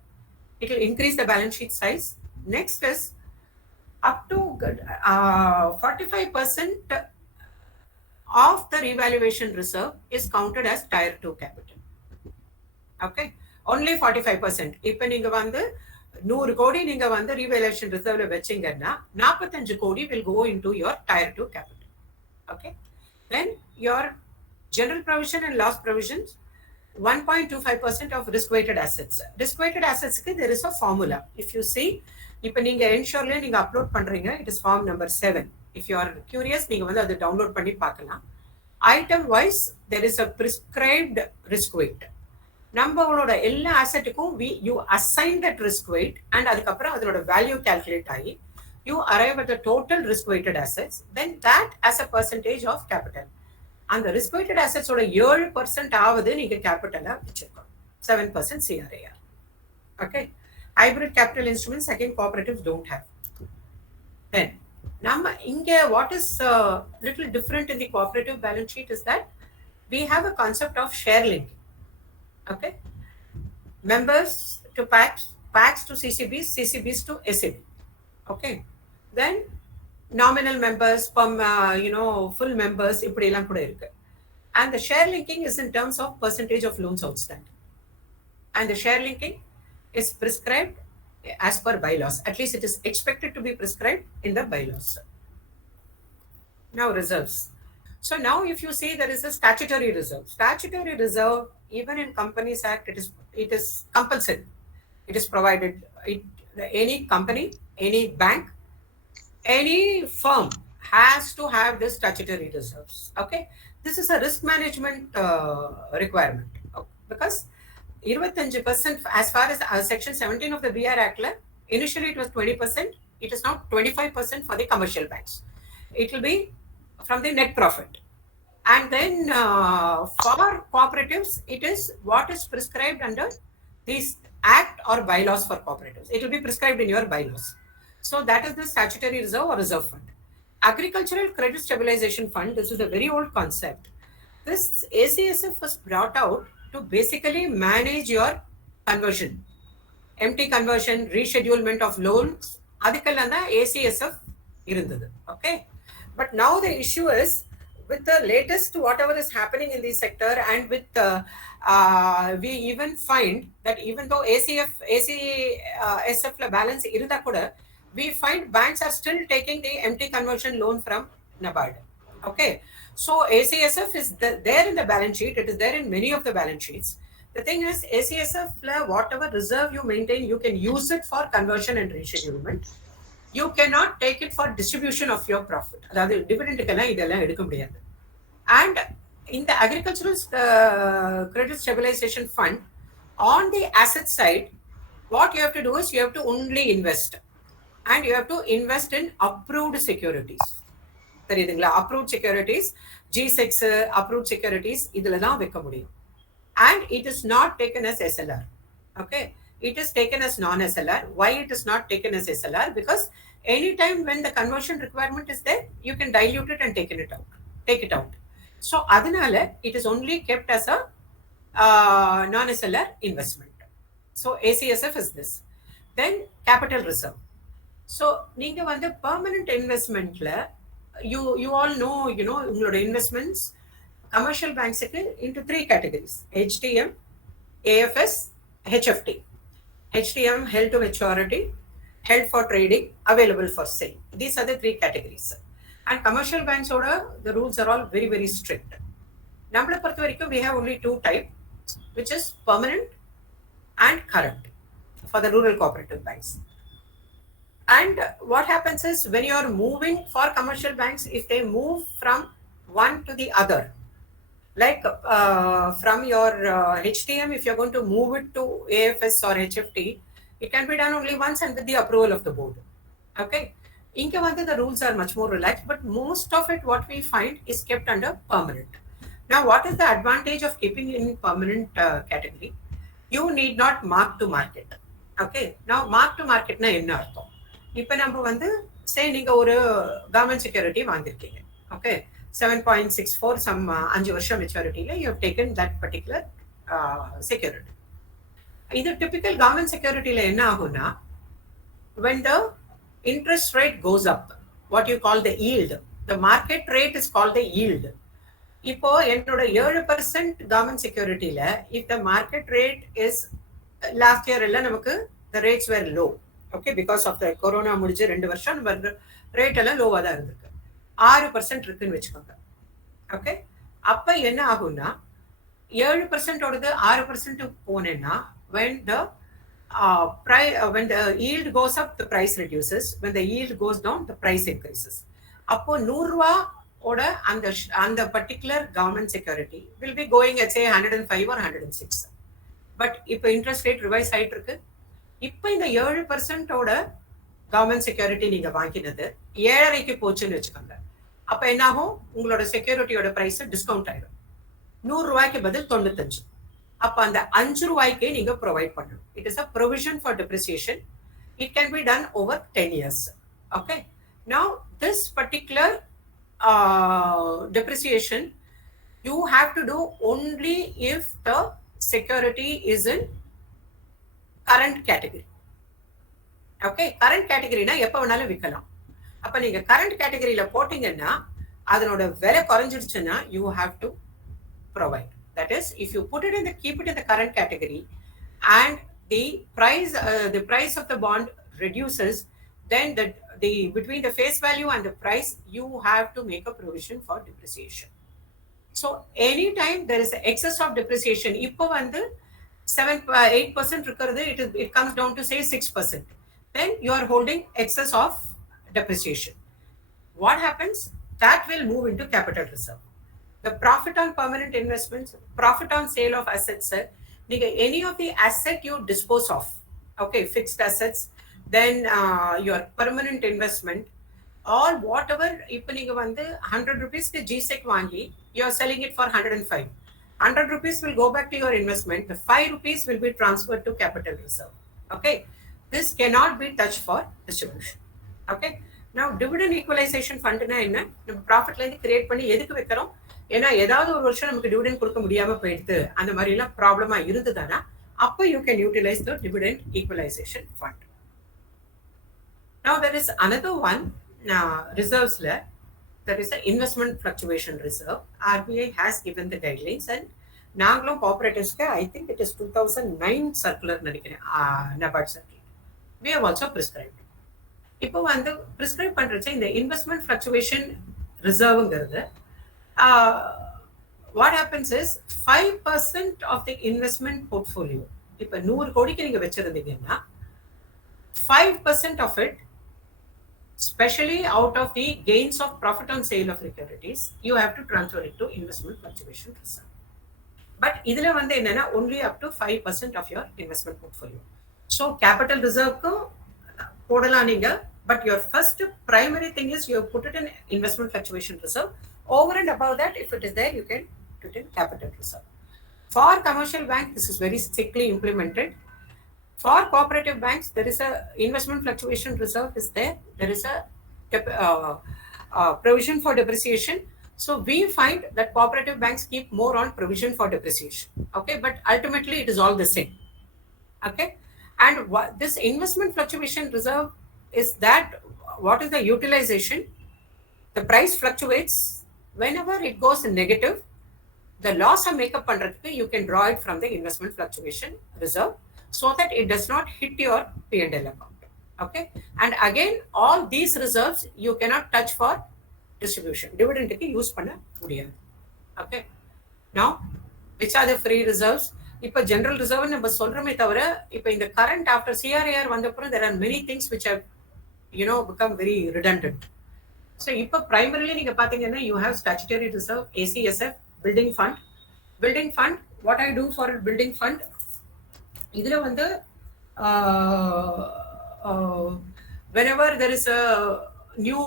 It will increase the balance sheet size. Next is up to 45% of the revaluation reserve is counted as tier 2 capital. Okay, only 45%. இப்போ நீங்க வந்து 100 கோடி நீங்க வந்து revaluation reserve வெச்சீங்கன்னா 45 கோடி will go into your tier 2 capital. Okay, then your general provision and loss provisions, 1.25% of risk weighted assets. Risk weighted assets க்கு there is a formula. If you see, இப்போ நீங்க ensure நீங்க upload பண்றீங்க, it is form number 7. If you are curious, நீங்க வந்து அதை download பண்ணி பார்க்கலாம். Item wise, there is a prescribed risk weight. நம்மளோட எல்லா அசெட்டுக்கும் you assign that risk weight, and அதுக்கப்புறம் அதோட வேல்யூ கால்குலேட் ஆகி you arrive at the total risk weighted assets, then that as a percentage of capital. அந்த risk weighted assets ஓட 7% ஆவது நீங்க கேபிட்டலா வச்சிருக்கணும். 7% CRAR. Okay, hybrid capital instruments again cooperatives don't have. Then நம்ம இங்க what is little different in the cooperative balance sheet is that we have a concept of share linking. Okay, members to PACs, PACs to CCBs, CCBs to SAB. Okay, then nominal members, full members, இப்படி எல்லாம் கூட இருக்கு. And the share linking is in terms of percentage of loans outstanding. And the share linking is prescribed as per bylaws. At least it is expected to be prescribed in the bylaws. Now reserves. So now if you see there is a statutory reserve. Statutory reserve, even in Companies Act, it is compulsory. It is provided. Any company, any bank, any firm has to have this statutory reserves. Okay, this is a risk management requirement, because 25% as far as section 17 of the BR Act, initially it was 20%, it is now 25% for the commercial banks. It will be from the net profit. And then for cooperatives, it is what is prescribed under this act or bylaws for cooperatives. It will be prescribed in your bylaws. So that is the statutory reserve or reserve fund. Agricultural Credit Stabilization Fund, this is a very old concept. This ACSF was brought out to basically manage your conversion, empty conversion, reschedulement of loans. அதுக்கெல்லாம் தான் ACSF இருந்தது. Okay, but now the issue is, with the latest whatever is happening in the sector, and with we even find that even though ACSF balance irunda kuda, we find banks are still taking the empty conversion loan from NABARD. Okay, so ACSF is there in the balance sheet. It is there in many of the balance sheets. The thing is, ACSF whatever reserve you maintain, you can use it for conversion and reschedulement. You cannot take it for distribution of your profit. அதாவது டிவிடெண்டுக்கெல்லாம் இதெல்லாம் எடுக்க முடியாது. And in the agricultural credit stabilization fund, on the asset side, what you have to do is you have to only invest, and you have to invest in approved securities. தெரியுதுங்களா? Approved securities, G6 approved securities, இதுல தான் வைக்க முடியும். And it is not taken as SLR. Okay, it is taken as non-SLR. Why it is not taken as SLR? Because anytime when the conversion requirement is there, you can dilute it and take it out. So adanale it is only kept as a non-SLR investment. So ACSF is this. Then capital reserve. So நீங்க வந்து permanent investmentல you all know, உங்களோட investments commercial banks into 3 categories: HTM, AFS, HFT. HTM, held to maturity, held for trading, available for sale. These are the 3 categories. And commercial banks order, the rules are all very, very strict. நம்மளை பொறுத்த வரைக்கும் we have only 2 types, which is permanent and current for the rural cooperative banks. And what happens is, when you are moving for commercial banks, if they move from one to the other, like from your HTM, if you're going to move it to AFS or HFT, it can be done only once and with the approval of the board. Okay. Inka vanda the rules are much more relaxed, but most of it, what we find, is kept under permanent. Now, what is the advantage of keeping in permanent category? You need not mark to market. Okay. Now, mark to market na enna artham? இப்போ நம்ம வந்து say நீங்க ஒரு government security வாங்கிருக்கீங்க. Okay, 7.64 some 5 வருஷம் மெச்சூரிட்டியில you have taken that particular security. இது typical government செக்யூரிட்டியில என்ன ஆகும்னா, when the interest rate goes up, what you call the yield, the market rate is called the yield. இப்போ என்னோட 7% government செக்யூரிட்டியில if the market rate is last year எல்லாம் நமக்கு the rates were low. Okay, because of the corona முடிஞ்சு 2 வருஷம் நம்ம rate எல்லாம் லோவா தான் இருந்திருக்கு. 6% இருக்குன்னு வச்சுக்கோங்க. ஓகே, அப்ப என்ன ஆகும்னா 7% ஓடது 6% போனேன்னா when the yield goes up, the price reduces. When the yield goes down, the price increases. அப்போ 100 ரூபா ஓட அந்த particular government security will be going at say 105 or 106. But இப்போ இன்ட்ரெஸ்ட் ரேட் ரிவைஸ் ஆயிட்டு இருக்கு. இப்போ இந்த 7% ஓட கவர்மெண்ட் செக்யூரிட்டி நீங்க வாங்கினது 7.5க்கு போச்சுன்னு வச்சுக்கோங்க. அப்ப என்ன ஆகும், உங்களோட செக்யூரிட்டியோட பிரைஸ் டிஸ்கவுண்ட் ஆயிடும். 100 ரூபாய்க்கு பதில் 95. அப்ப அந்த 5 ரூபாய்க்கு நீங்க ப்ரொவைட் பண்ணணும். It is a provision for depreciation. It can be done over 10 years. Okay, now this particular depreciation you have to do only if the security is in current category. Okay, current category na எப்ப வேணாலும் விக்கலாம். அப்ப நீங்க current categoryல போட்டீங்கன்னா அதனோட விலை குறைஞ்சிடுச்சுன்னா you have to provide. That is, if you put it in keep it in the current category and the price of the bond reduces, then the between the face value and the price you have to make a provision for depreciation. So anytime there is excess of depreciation, இப்போ வந்து 8% இருக்கிறது, it comes down to say 6%. Then you are holding excess of depreciation. What happens? That will move into capital reserve. The profit on permanent investments, profit on sale of assets, any of the asset you dispose of, okay, fixed assets, then your permanent investment, or whatever, இப்போ நீங்க வந்து 100 rupees க்கு GSEC வாங்கி you are selling it for 105. 100 rupees will go back to your investment. The 5 rupees will be transferred to capital reserve. Okay, this cannot be touched for distribution. Okay, now dividend equalization fund na enna, நம்ம ப்ராஃபிட்ல இருந்து create பண்ணி எதுக்கு வைக்கிறோம்? ஏன்னா ஏதாவது ஒரு வருஷம் நமக்கு டிவிடெண்ட் கொடுக்க முடியாம போயிடுது, அந்த மாதிரி எல்லாம் ப்ராப்ளமா இருந்ததுன்னா அப்போ you can utilize the dividend equalization fund. Now there is another one, reserves la there is an investment fluctuation reserve. RBI has given the guidelines and நாங்களும் cooperatives I think it is 2009 circular நினைக்கிறேன், NABARD circular, we have also prescribed. இப்போ வந்து prescribe பண்றச்சே இந்த investment fluctuation reserveங்கிறது what happens is 5% of the investment portfolio, இப்போ 100 கோடிக்கு நீங்க வச்சிருந்தீங்கன்னா 5% of it, especially out of the gains of profit on sale of securities, you have to transfer it to investment fluctuation reserve. But idhula vande enna only up to 5% of your investment portfolio. So capital reserve ku podala neenga, but your first primary thing is you put it in investment fluctuation reserve. Over and above that, if it is there, you can put it in capital reserve. For commercial bank, this is very strictly implemented. For cooperative banks, there is a investment fluctuation reserve is there. There is a provision for depreciation. So we find that cooperative banks keep more on provision for depreciation. Okay, but ultimately it is all the same. Okay, And this investment fluctuation reserve is that what is the utilization? The price fluctuates. Whenever it goes negative, the loss of makeup pandradhukku you can draw it from the investment fluctuation reserve so that it does not hit your P&L account. Okay, and again all these reserves you cannot touch for distribution. Dividend ku use panna mudiyadhu. Okay, now which are the free reserves? இப்போ general reserve நம்ம சொல்றோமே தவிர இப்போ இந்த current after CRAR வந்தப்புறம் there are many things which have become very redundant. So இப்போ primarily நீங்க பாத்தீங்கன்னா you have statutory reserve, ACSF, building fund. Building fund, what I do for building fund, இதுல வந்து whenever there is a new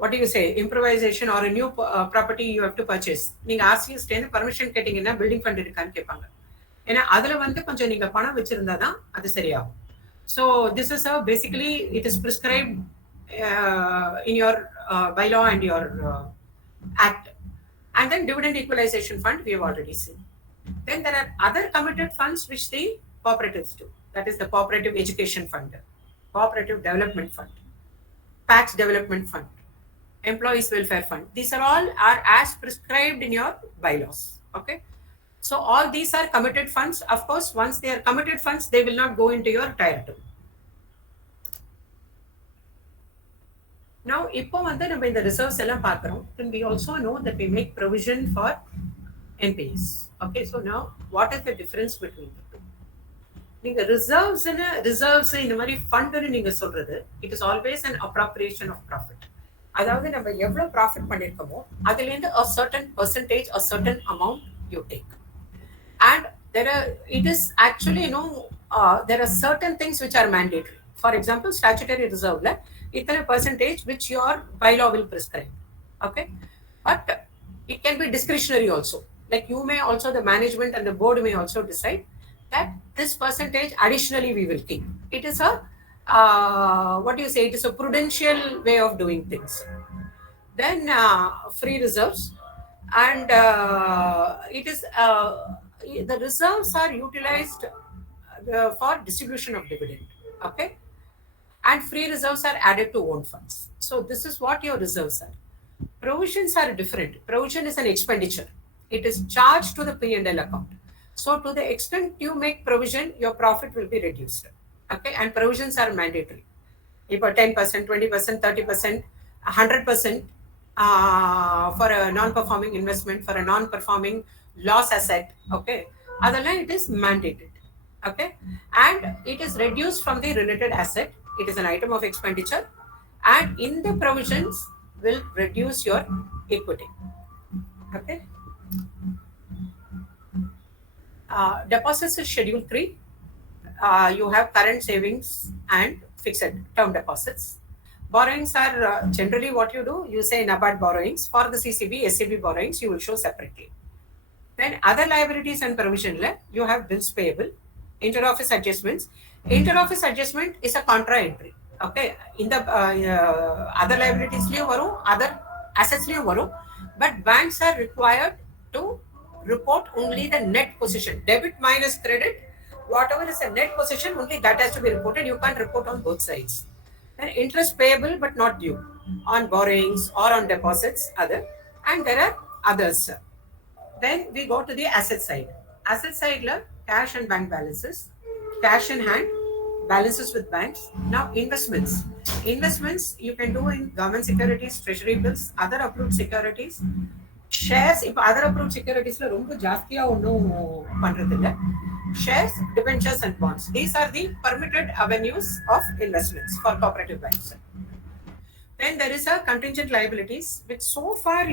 what do you say, improvisation or a new property you have to purchase, நீங்க RCS ல permission கேட்டீங்கன்னா building fund இருக்கான்னு கேட்பாங்க. ஏன்னா அதுல வந்து கொஞ்சம் நீங்க பணம் வச்சிருந்தாதான் அது சரியாகும். So this is basically it is prescribed in your bylaw and your act. And then dividend equalization fund we have already seen. Then there are other committed funds which the cooperatives do. That is the cooperative education fund, cooperative development fund, PAX development fund, employees welfare fund. These are all as prescribed in your bylaws. Okay, so all these are committed funds. Of course, once they are committed funds, they will not go into your tier 2. Now, இப்போ வந்து நம்ம இந்த reserves எல்லாம் பார்க்குறோம். Then we also know that we make provision for NPS. Okay, so now what is the difference between the two? நீங்க reserves இந்த மாதிரி ஃபண்ட்னு நீங்க சொல்றது it is always an appropriation of profit. அதாவது நம்ம எவ்வளவு ப்ராஃபிட் பண்ணிருக்கோமோ அதுல இருந்து a certain percentage, a certain amount you take. And it is actually there are certain things which are mandatory. For example, statutory reserve la itana percentage which your bylaw will prescribe. Okay, but it can be discretionary also. Like you may also, the management and the board may also decide that this percentage additionally we will keep. It is a what do you say? It is a prudential way of doing things. Then free reserves, and it is the reserves are utilized for distribution of dividend. Okay, and free reserves are added to own funds. So this is what your reserves are. Provisions are different. Provision is an expenditure. It is charged to the P&L account. So to the extent you make provision, your profit will be reduced. Okay, and provisions are mandatory. If 10%, 20%, 30%, 100% for a non-performing investment, for a non-performing loss asset. Okay, otherwise it is mandated. Okay, and it is reduced from the related asset. It is an item of expenditure, and in the provisions will reduce your equity. Okay. Deposits is schedule 3. You have current savings and fixed term deposits. Borrowings are generally what you do. You say NABARD borrowings. For the CCB, SCB borrowings, you will show separately. Then other liabilities and provision, you have bills payable, inter-office adjustments. Inter-office adjustment is a contra entry. Okay, in the other liabilities varum, other assets varum, but banks are required to report only the net position. Debit minus credit, whatever is a net position, only that has to be reported. You can't report on both sides. Then interest payable but not due on borrowings or on deposits, other, and there are others. Then we go to the asset side. Asset side, cash and bank balances, cash in hand, balances with banks. Now investments. Investments you can do in government securities, treasury bills, other approved securities, shares. If other approved securities la romba jastiya onnum pandradilla. Shares, debentures and bonds. These are the permitted avenues of investments for cooperative banks. Then there is a contingent liabilities, which so far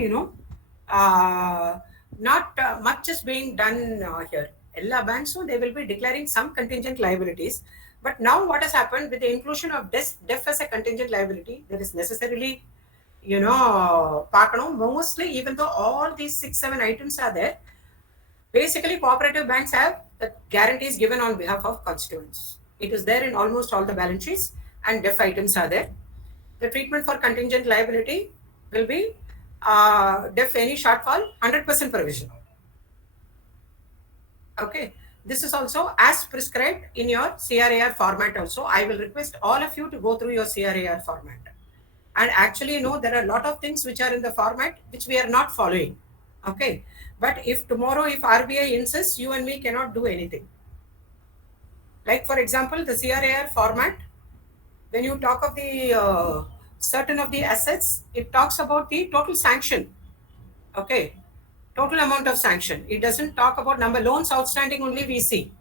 not much is being done here. Ella banks, so they will be declaring some contingent liabilities. But now what has happened with the inclusion of debt as a contingent liability, there is necessarily, mostly, even though all these 6-7 items are there, basically cooperative banks have the guarantees given on behalf of constituents. It is there in almost all the balance sheets, and DEF items are there. The treatment for contingent liability will be DEF any shortfall, 100% provision. Okay. this is also as prescribed in your CRAR format also. I will request all of you to go through your CRAR format. And actually, there are a lot of things which are in the format which we are not following. Okay. But if tomorrow, if RBI insists, you and me cannot do anything. Like, for example, the CRAR format, when you talk of the certain of the assets, it talks about the total sanction. Okay. Total amount of sanction. It doesn't talk about number loans outstanding only we see.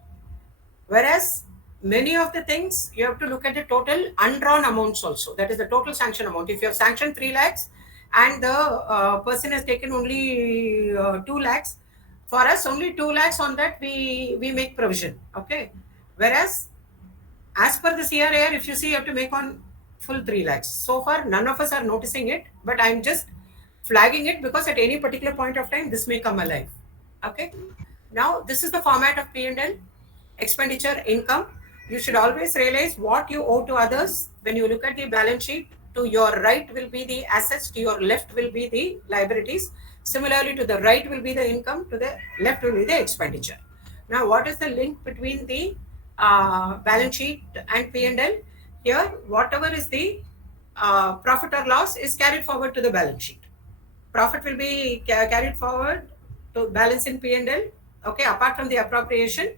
Whereas many of the things, you have to look at the total undrawn amounts also. That is the total sanction amount. If you have sanctioned 3 lakhs and the person has taken only 2 lakhs, for us only 2 lakhs on that we make provision. Okay. Whereas as per the CRAR, if you see, you have to make on full 3 lakhs. So far, none of us are noticing it, but I'm just flagging it because at any particular point of time, this may come alive. Okay. Now, this is the format of P&L, expenditure, income. You should always realize what you owe to others. When you look at the balance sheet, to your right will be the assets, to your left will be the liabilities. Similarly, to the right will be the income, to the left will be the expenditure. Now, what is the link between the balance sheet and P&L? Here, whatever is the profit or loss is carried forward to the balance sheet. Profit will be carried forward to balance in P&L. Okay, apart from the appropriation,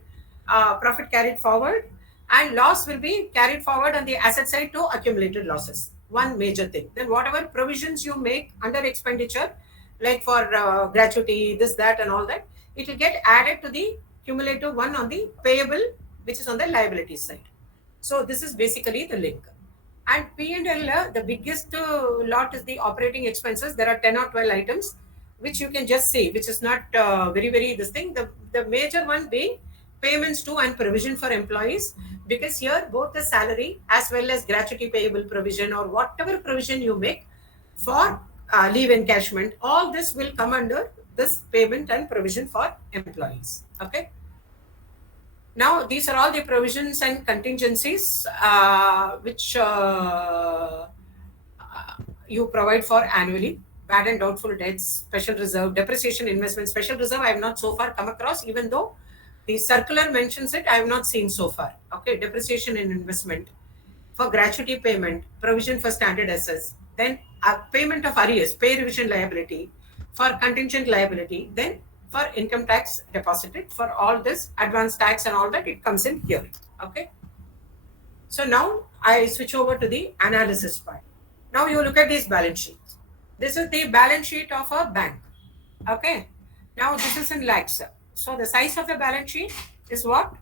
profit carried forward, and loss will be carried forward on the asset side to accumulated losses. One major thing. Then whatever provisions you make under expenditure, like for gratuity, this, that, and all that, it will get added to the cumulative one on the payable, which is on the liability side. So this is basically the link. And P&L, the biggest lot is the operating expenses. There are 10 or 12 items, which you can just see, which is not very this thing. The major one being payments to and provision for employees, because here both the salary as well as gratuity payable provision or whatever provision you make for leave encashment, all this will come under this payment and provision for employees. Okay. Now, these are all the provisions and contingencies which you provide for annually. Bad and doubtful debts, special reserve, depreciation, investment. Special reserve I have not so far come across, even though the circular mentions it, I have not seen so far. Okay, depreciation and investment. For gratuity payment, provision for standard assets, then payment of arrears, pay revision liability, for contingent liability, then for income tax deposited, for all this advance tax and all that, it comes in here. Okay. So now I switch over to the analysis part. Now you look at these balance sheets. This is the balance sheet of a bank. Okay. Now this is in lakhs. So the size of the balance sheet is what?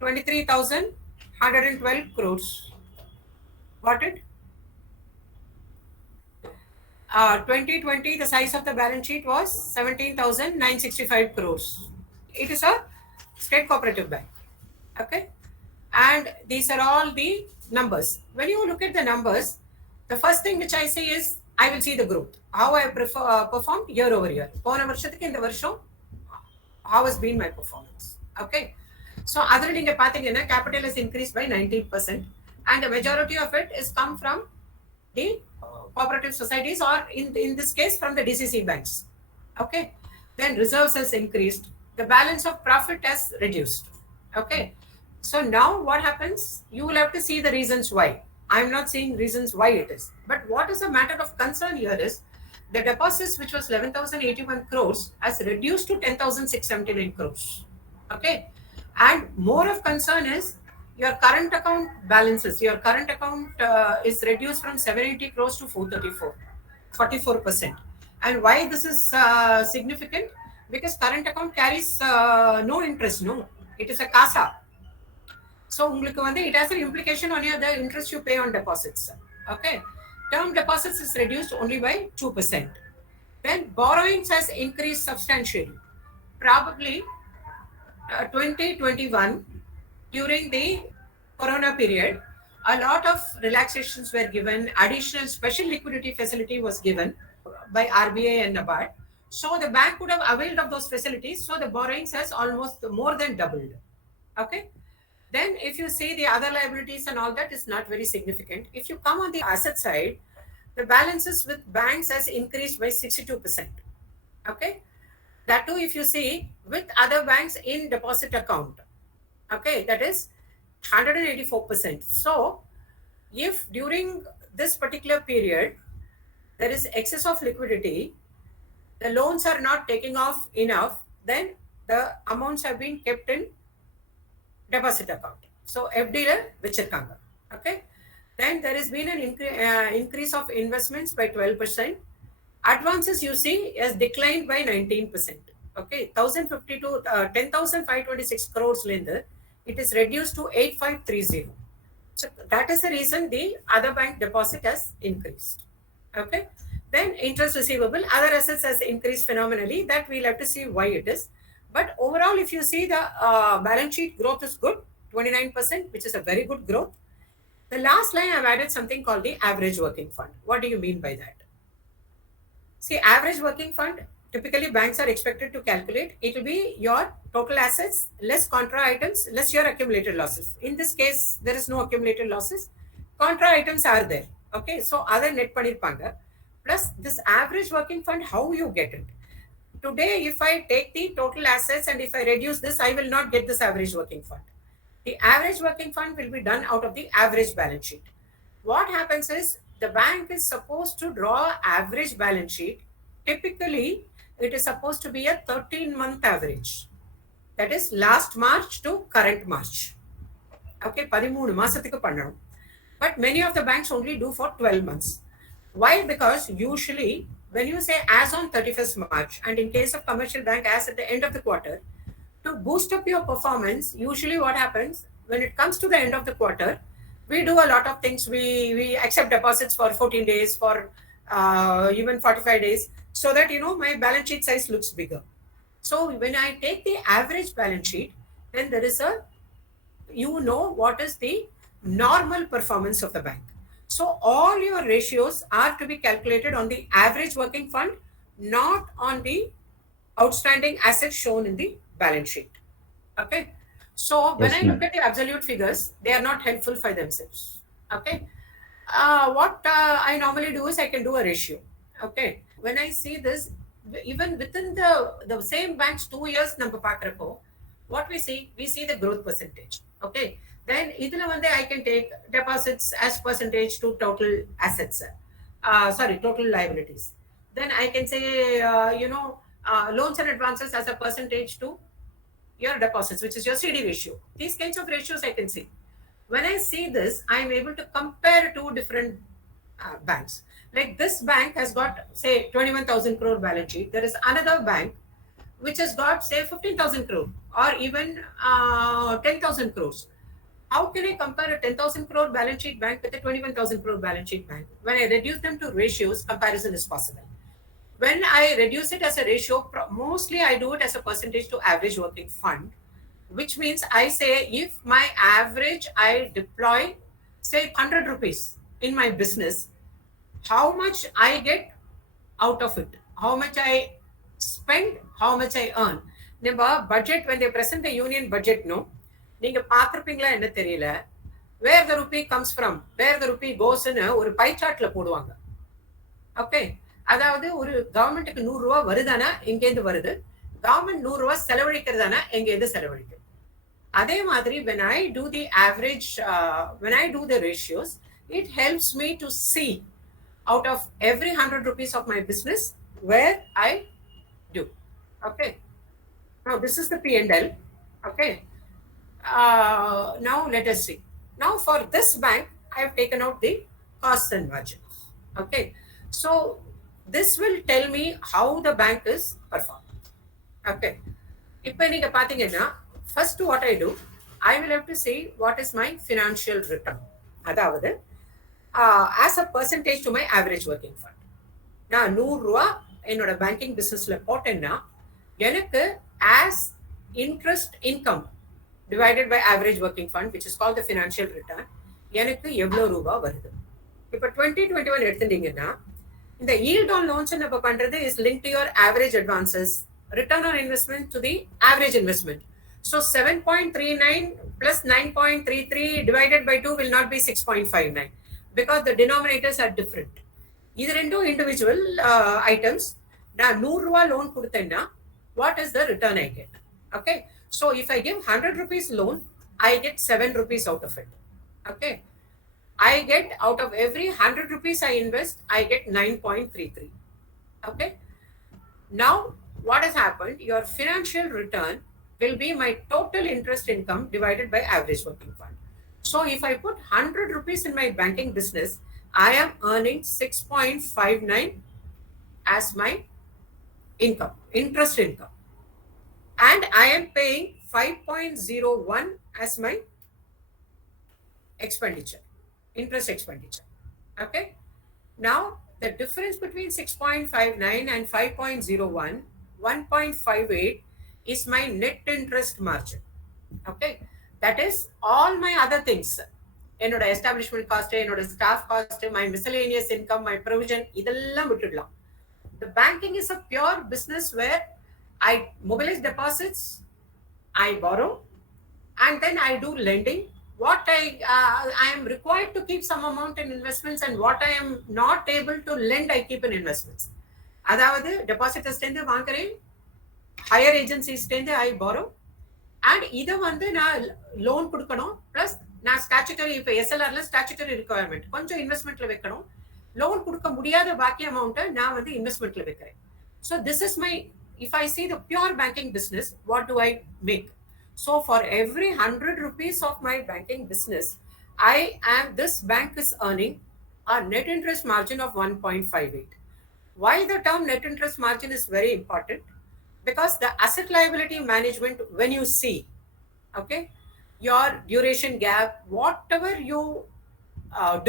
23,112 crores. Got it? 2020, the size of the balance sheet was 17,965 crores. It is a state cooperative bank. Okay. And these are all the numbers. When you look at the numbers, the first thing which I see is, I will see the growth. How I performed year over year. How has been my performance? Okay. So other than the capital has increased by 19%, and the majority of it is come from the cooperative societies, or in this case from the DCC banks. Okay. Then reserves has increased. The balance of profit has reduced. Okay. So now what happens? You will have to see the reasons why. I'm not seeing reasons why it is. But what is a matter of concern here is the deposits, which was 11,081 crores, has reduced to 10,679 crores. Okay. And more of concern is your current account balances. Your current account is reduced from 780 crores to 434, 44%. And why this is significant? Because current account carries no interest, no. It is a CASA. So it has an implication on the interest you pay on deposits. Okay. Term deposits is reduced only by 2%. Then borrowings has increased substantially. Probably 2021, during the Corona period, a lot of relaxations were given. Additional special liquidity facility was given by RBI and NABARD. So the bank would have availed of those facilities. So the borrowings has almost more than doubled. Okay. Then if you see the other liabilities and all that is not very significant. If you come on the asset side, the balances with banks has increased by 62%. Okay. That too, if you see with other banks in deposit account, okay, that is 184%. So if during this particular period there is excess of liquidity, the loans are not taking off enough, then the amounts have been kept in deposit account. So FD la vechirukanga. Okay, then there has been an increase of investments by 12%. Advances you see has declined by 19%. Okay, 1050 to 10,526 crores lender, it is reduced to 8530. So that is the reason the other bank deposit has increased. Okay, then interest receivable, other assets has increased phenomenally. That we'll have to see why it is. But overall, if you see the balance sheet growth is good, 29%, which is a very good growth. The last line I've added something called the average working fund. What do you mean by that? See, average working fund, typically banks are expected to calculate. It will be your total assets, less contra items, less your accumulated losses. In this case, there is no accumulated losses. Contra items are there. Okay, so other net panirpanga. Plus this average working fund, how you get it? Today, if I take the total assets and if I reduce this, I will not get this average working fund. The average working fund will be done out of the average balance sheet. What happens is the bank is supposed to draw average balance sheet. Typically, it is supposed to be a 13-month average. That is last March to current March. Okay, 13 மாசத்துக்கு பண்ணணும். But many of the banks only do for 12 months. Why? Because usually when you say as on 31st March, and in case of commercial bank as at the end of the quarter, to boost up your performance, usually what happens when it comes to the end of the quarter, we do a lot of things. We accept deposits for 14 days, for even 45 days, so that my balance sheet size looks bigger. So when I take the average balance sheet, then there is what is the normal performance of the bank. So all your ratios are to be calculated on the average working fund, not on the outstanding assets shown in the balance sheet. Okay, so when I look at the absolute figures, they are not helpful for themselves. Okay, what I normally do is I can do a ratio. Okay, when I see this, even within the same banks 2 years number paakrappo, what we see the growth percentage. Okay, then idhula I can take deposits as percentage to total assets, total liabilities. Then I can say loans and advances as a percentage to your deposits, which is your CD ratio. These kinds of ratios I can see. When I see this, I am able to compare two different banks. Like this bank has got, say, 21,000 crore balance sheet. There is another bank which has got, say, 15,000 crore or even 10,000 crores. How can I compare a 10,000 crore balance sheet bank with a 21,000 crore balance sheet bank? When I reduce them to ratios, comparison is possible. When I reduce it as a ratio, mostly I do it as a percentage to average working fund, which means I say if my average I deploy, say 100 rupees in my business, how much I get out of it, how much I spend, how much I earn. Number budget, when they present the union budget, no, நீங்க பாத்திருப்பீங்களா என்ன தெரியல, where the rupee comes from, where the rupee goes ன்னு ஒரு by சார்ட்ல போடுவாங்க. Okay, அதாவது ஒரு கவர்மெண்ட்டுக்கு 100 ரூபாய் வருதானா எங்கேருந்து வருது, கவர்மெண்ட் 100 ரூபாய் செலவழிக்கிறதானா எங்கேருந்து செலவழிக்குது. அதே மாதிரி when I do the average, when I do the ratios, it helps me to see out of every 100 rupees of my business where I do. Okay, now this is the P&L. Okay, now let us see. Now for this bank, I have taken out the costs and margins. Okay, so this will tell me how the bank is performing. Okay, இப்போ நீங்க பாத்தீங்கன்னா first what I do, I will have to see what is my financial return. அதாவது as a percentage to my average working fund. நான் 100 ரூபாய் என்னோட banking பிசினஸ்ல போட்டேன்னா எனக்கு as interest income divided by average working fund, which is called the financial return, எனக்கு எவ்வளவு ரூபாய் வருது. இப்போ 2021 எடுத்துட்டீங்கன்னா இந்த yield on loans நம்ம பண்றது is linked to your average advances, return on investment to the average investment. So 7.39 plus 9.33 divided by 2 will not be 6.59 because the denominators are different. இது ரெண்டும் individual items. நான் 100 ரூபாய் லோன் கொடுத்தேன்னா what is the return I get? Okay, so if I give 100 rupees loan, I get 7 rupees out of it. Okay, I get out of every 100 rupees I invest, I get 9.33. Okay, now what has happened? Your financial return will be my total interest income divided by average working fund. So if I put 100 rupees in my banking business, I am earning 6.59 as my income, interest income. And I am paying 5.01 as my expenditure, interest expenditure. Okay. Now, the difference between 6.59 and 5.01, 1.58 is my net interest margin. Okay. That is all my other things. என்னோட establishment cost, என்னோட staff cost, my miscellaneous income, my provision, இதெல்லாம் விட்டுடலாம். The banking is a pure business where I mobilize deposits, I borrow, and then I do lending. What I am required to keep some amount in investments, and what I am not able to lend, I keep in investments. அதாவது டெபாசிட்டர்ஸ்டேருந்து வாங்குறேன், higher ஏஜென்சிஸ்டேருந்து I borrow, and இதை வந்து நான் loan கொடுக்கணும், plus நான் statutory, இப்போ எஸ்எல்ஆர்ல statutory requirement கொஞ்சம் இன்வெஸ்ட்மெண்ட்ல வைக்கணும், லோன் கொடுக்க முடியாத பாக்கி அமௌண்ட்டை நான் வந்து இன்வெஸ்ட்மெண்ட்ல வைக்கிறேன். So this is my, if I see the pure banking business, what do I make? So for every 100 rupees of my banking business, this bank is earning a net interest margin of 1.58. Why the term net interest margin is very important? Because the asset liability management, when you see, okay, your duration gap, whatever you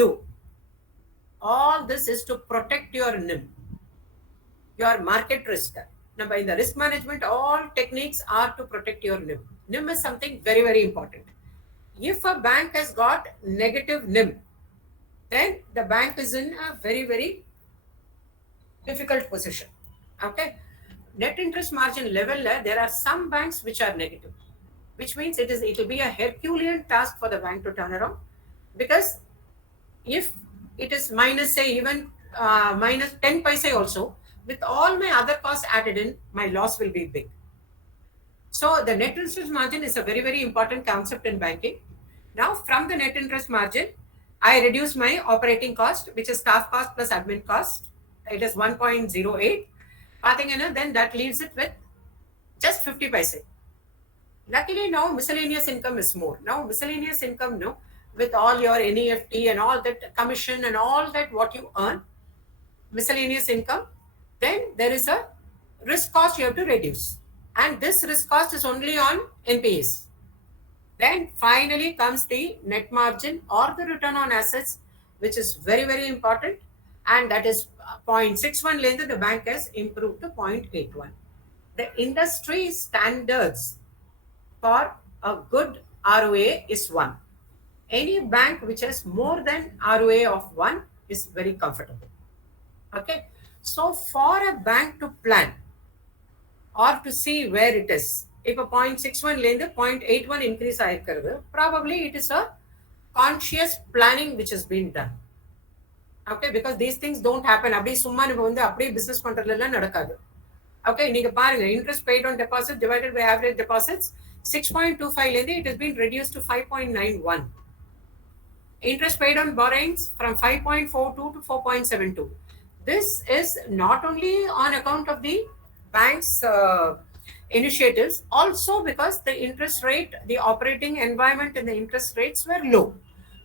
do, all this is to protect your NIM, your market risk. Now, in the risk management, all techniques are to protect your NIM. NIM is something very, very important. If a bank has got negative NIM, then the bank is in a very, very difficult position. Okay. Net interest margin level, there are some banks which are negative, which means it will be a Herculean task for the bank to turn around, because if it is minus, say, even minus 10 paise also, with all my other costs added in, my loss will be big. So the net interest margin is a very, very important concept in banking. Now, from the net interest margin, I reduce my operating cost, which is staff cost plus admin cost. It is 1.08. Then that leaves it with just 50 paise. Luckily, now miscellaneous income is more. Now, miscellaneous income, no, with all your NEFT and all that commission and all that what you earn, miscellaneous income, then there is a risk cost you have to reduce. And this risk cost is only on NPAs. Then finally comes the net margin or the return on assets, which is very, very important. And that is 0.61 later the bank has improved to 0.81. The industry standards for a good ROA is 1. Any bank which has more than ROA of 1 is very comfortable. Okay. So for a bank to plan or to see where it is, if a 0.61 lender 0.81 increase ஆயிருக்கிறது, probably it is a conscious planning which has been done. Okay, because these things don't happen. அப்படியே சும்மா நம்ம வந்து அப்படியே business பண்றதுலாம் நடக்காது. Okay, நீங்க பாருங்க, interest paid on deposit divided by average deposits 6.25 லேருந்து it has been reduced to 5.91. Interest paid on borrowings from 5.42 to 4.72. This is not only on account of the bank's initiatives, also because the interest rate, the operating environment and the interest rates were low.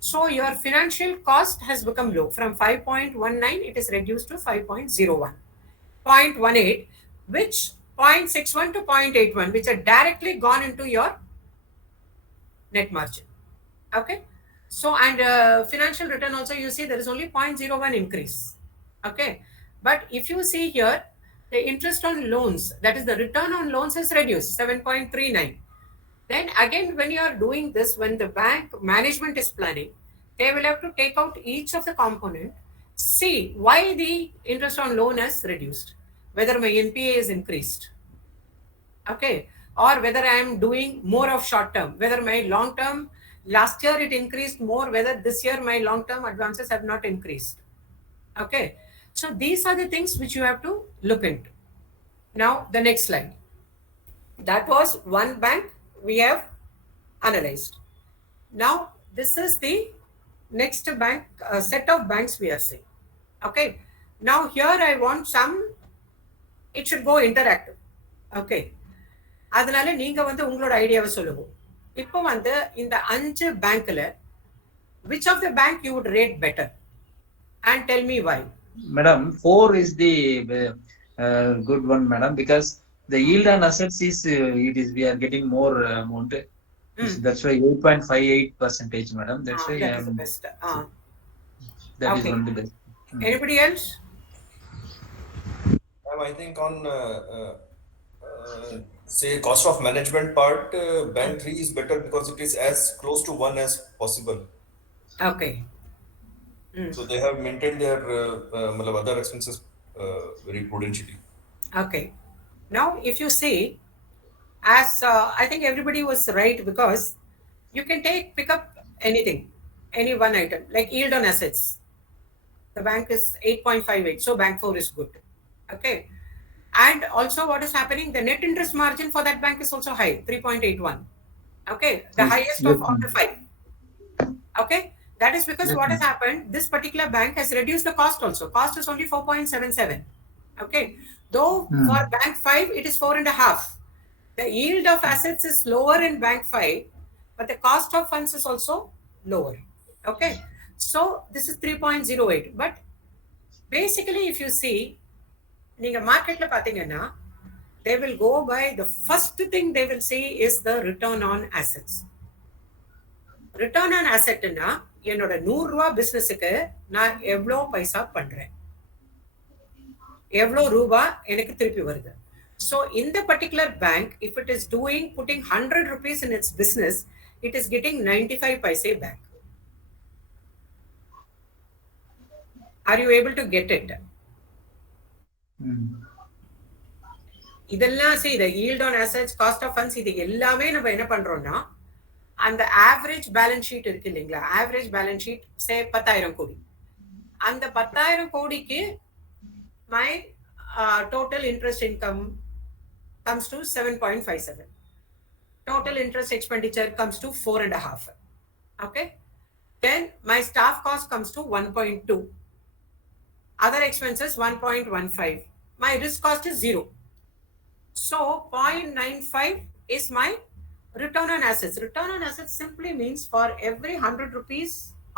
So your financial cost has become low. From 5.19, it is reduced to 5.01. 0.18, which 0.61 to 0.81, which are directly gone into your net margin. Okay. So, and financial return also, you see there is only 0.01 increase. Okay. But if you see here, the interest on loans, that is the return on loans, is reduced 7.39. Then again, when you are doing this, when the bank management is planning, they will have to take out each of the component, see why the interest on loan has reduced, whether my NPA is increased, okay, or whether I am doing more of short term, whether my long term, last year it increased more, whether this year my long term advances have not increased. Okay. So these are the things which you have to look into. Now, the next slide. That was one bank we have analyzed. Now, this is the next bank set of banks we are seeing. Okay. Now, here I want some, it should go interactive. Okay. அதனால நீங்க வந்து உங்களோட ஐடியாவை சொல்லுங்க. இப்போ வந்து இந்த 5 பேங்க்ல which of the bank you would rate better and tell me why. Madam, 4 is the good one, madam, because the yield on assets is we are getting more amount. That's why 8.58%, madam. That's why that is the best. That Okay. is one of the best. Anybody else? I think on say cost of management part, bank 3 is better because it is as close to 1 as possible. Okay. So they have maintained their other expenses very prudentially. Okay. Now, if you see, as I think everybody was right, because you can pick up anything, any one item, like yield on assets. The bank is 8.58, so bank 4 is good. Okay. And also what is happening, the net interest margin for that bank is also high, 3.81. Okay. The highest of all the 5. Okay. That is because what has happened, this particular bank has reduced the cost also. Cost is only 4.77. Okay. Though for bank 5, it is 4.5. The yield of assets is lower in bank 5, but the cost of funds is also lower. Okay. So this is 3.08. But basically, if you see, நீங்க மார்க்கெட்ல பாத்தீங்கன்னா, they will go by the first thing they will see is the return on assets. Return on assetனா என்னோட 100 ரூபாய் பிசினஸுக்கு நான் எவ்வளோ பைசா பண்றேன், எவ்வளோ ரூபாய் எனக்கு திருப்பி வருது. So in the particular bank, if it is putting 100 rupees in its business, it is getting 95 paise back. Are you able to get it? இதெல்லாம் see the yield on assets, cost of funds, இது எல்லாமே நம்ம என்ன பண்றோம்னா, அந்த average balance sheet இருக்கு இல்லைங்களா, average balance sheet சே 10,000 கோடி, அந்த 10,000 கோடிக்கு my total interest income comes to 7.57. Total interest expenditure comes to 4.5. Okay. Then my staff cost comes to 1.2. Other expenses 1.15. My risk cost is 0. So 0.95 is my return on assets. Return on assets simply means for every 100 rupees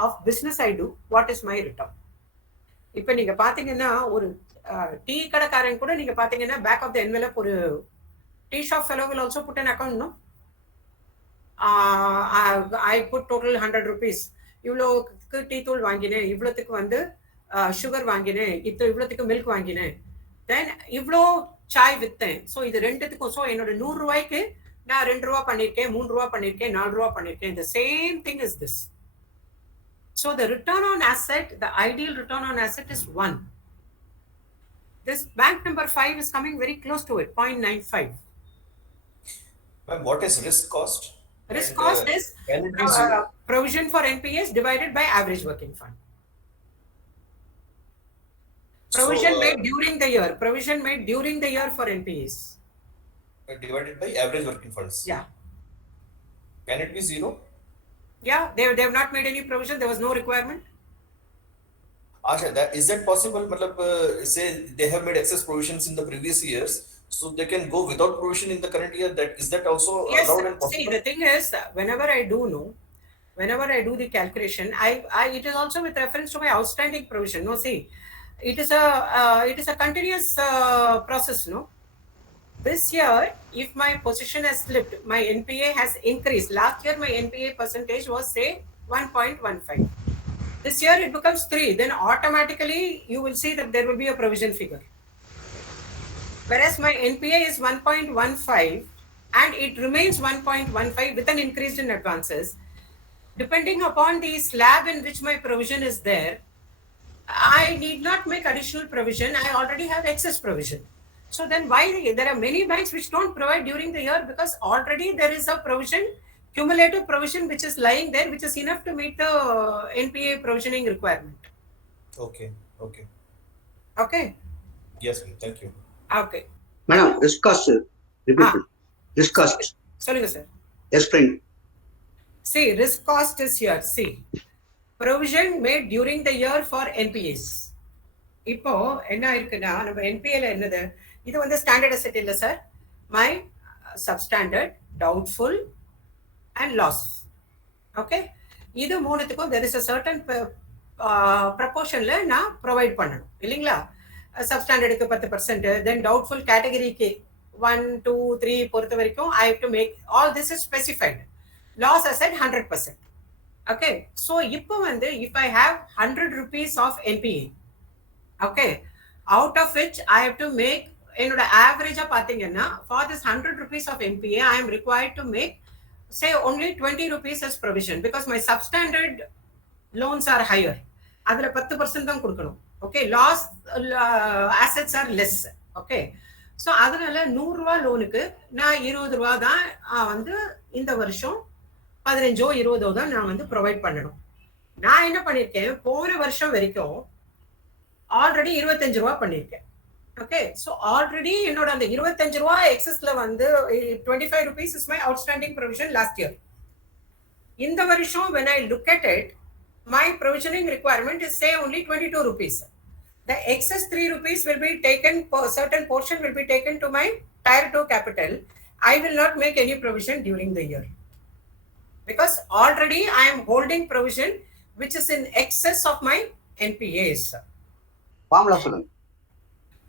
of business I do, what is my return? இப்போ நீங்க பாத்தீங்கன்னா ஒரு tea கடைக்காரன் கூட நீங்க பாத்தீங்கன்னா back of the envelope ஒரு tea shop fellow will also put an account, no? I put total 100 rupees. இவ்வளோக்கு tea தூள் வாங்கினேன், இவ்வளோத்துக்கு வந்து சுகர் வாங்கினேன், இவ்வளோத்துக்கு மில்க் வாங்கினேன், தென் இவ்வளோ சாய் வித்தேன். ஸோ இது ரெண்டுத்துக்கும், ஸோ என்னோட 100 ரூபாய்க்கு நான் 2 ரூபா பண்ணியிருக்கேன், 3 ரூபா பண்ணியிருக்கேன், 4 ரூபா பண்ணியிருக்கேன். The same thing is this. So the return on asset, the ideal return on asset is 1. This bank number 5 is coming very close to it, 0.95. Ma'am, what is risk cost? Risk cost is provision for NPAs divided by average working fund. Provision made during the year. Provision made during the year for NPAs. Divided by average working funds. Yeah. Can it be 0? Yeah, they have not made any provision. There was no requirement. Asha, is that possible? Say they have made excess provisions in the previous years, so they can go without provision in the current year. Is that also allowed and possible? See, the thing is, whenever I do the calculation, it is also with reference to my outstanding provision. No, see, it is a continuous process. No, this year, if my position has slipped, my NPA has increased. Last year, my NPA percentage was say 1.15. This year it becomes 3. Then automatically you will see that there will be a provision figure. Whereas my NPA is 1.15 and it remains 1.15 with an increase in advances. Depending upon the slab in which my provision is there, I need not make additional provision. I already have excess provision. So then why there are many banks which don't provide during the year, because already there is a provision, cumulative provision which is lying there, which is enough to meet the NPA provisioning requirement. Okay. Okay. Yes, thank you. Okay. Madam, risk cost repeat. Risk cost. சொல்லுங்க sir. Explain. See, risk cost is here. See, provision made during the year for NPAs. இப்போ என்ன இருக்குன்னா நம்ம என்பிஏல என்னது, இது வந்து standard asset இல்ல sir, my substandard, doubtful and loss. Okay, இது மூணுத்துக்கும் there is a certain ப்ரப்போர்ஷன்ல நான் ப்ரொவைட் பண்ணணும் இல்லைங்களா? சப்ஸ்டாண்டர்டுக்கு 10%, தென் டவுட்ஃபுல் கேட்டகரிக்கு 1, 2, 3 பொறுத்த வரைக்கும் I have to make all this is specified. Loss asset 100%. Okay, so இப்போ வந்து if I have 100 rupees of NPA, okay, out of which I have to make, என்னோட ஆவரேஜா பாத்தீங்கன்னா for this 100 rupees of NPA I am required to make say only 20 rupees as provision because my substandard loans are higher. அதுல 10% தான் கொடுக்கணும். Okay, loss assets are less. Okay, so அதனால 100 ரூபாய் லோனுக்கு நான் 20 ரூபாய் தான் வந்து இந்த வருஷம் 15 20 தான் நான் வந்து ப்ரொவைட் பண்ணணும். நான் என்ன பண்ணிருக்கேன், போன வருஷம் வரைக்கும் ஆல்ரெடி 25 ரூபா பண்ணிருக்கேன். ஓகே, ஸோ ஆல்ரெடி என்னோட அந்த 25 ரூபா எக்ஸஸ்ல வந்து 25 rupees is my outstanding provision last year. இந்த வருஷம் when I look at it, my provisioning requirement is say only 22 rupees. The excess 3 rupees will be taken, certain portion will be taken to my tier 2 capital. I will not make any provision during the year because already I am holding provision which is in excess of my NPAs. Formula சொல்லுங்க.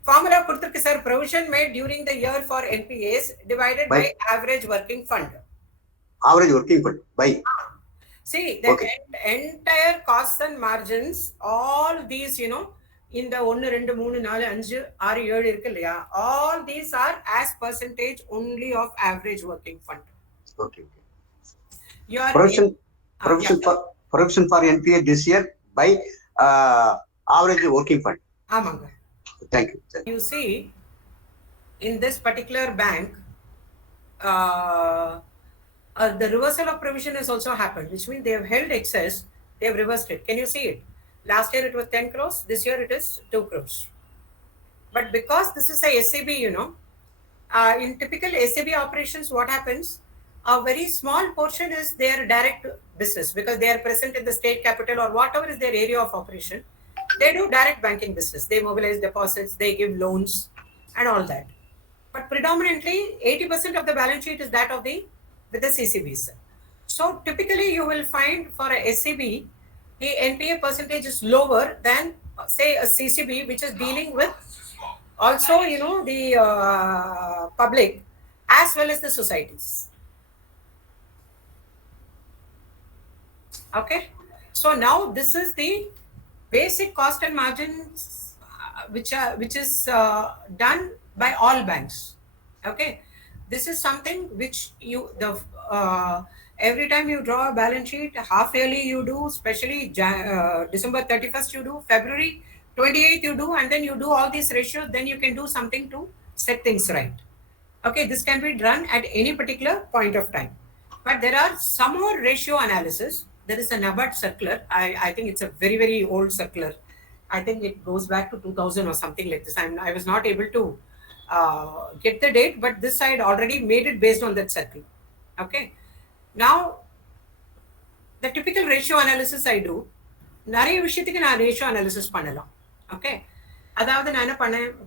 Formula கொடுத்திருக்கு sir, provision made during the year for NPAs divided by average working fund. Average working fund by. See, the entire costs and margins, all these, you know, in the 1, 2, 3, 4, 5, 6, 7 இருக்கு இல்லையா, all these are as percentage only of average working fund. Okay. Your provision for NPA this year by average working fund. ஆமாங்க. Thank you. You see, in this particular bank, the reversal of provision has also happened, which means they have held excess, they have reversed it. Can you see it? Last year it was 10 crores, this year it is 2 crores. But because this is a SAB, you know, in typical SAB operations, what happens? A very small portion is their direct business because they are present in the state capital or whatever is their area of operation. They do direct banking business. They mobilize deposits, they give loans and all that. But predominantly 80% of the balance sheet is that of with the CCBs. So typically you will find for a SCB, the NPA percentage is lower than say a CCB which is dealing with also, you know, the public as well as the societies. Okay, so now this is the basic cost and margins which is done by all banks. Okay, this is something which you every time you draw a balance sheet, half yearly you do, especially December 31st you do, February 28th you do, and then you do all these ratios, then you can do something to set things right. Okay, this can be done at any particular point of time, but there are some more ratio analysis. There is a NABARD circular. I think it's a very, very old circular. I think it goes back to 2000 or something like this. I was not able to get the date, but this I had already made it based on that circle. Okay. Now, the typical ratio analysis I do, நிறைய விஷயத்துக்கு நான் ratio analysis பண்ணலாம். Okay, அதாவது நான் என்ன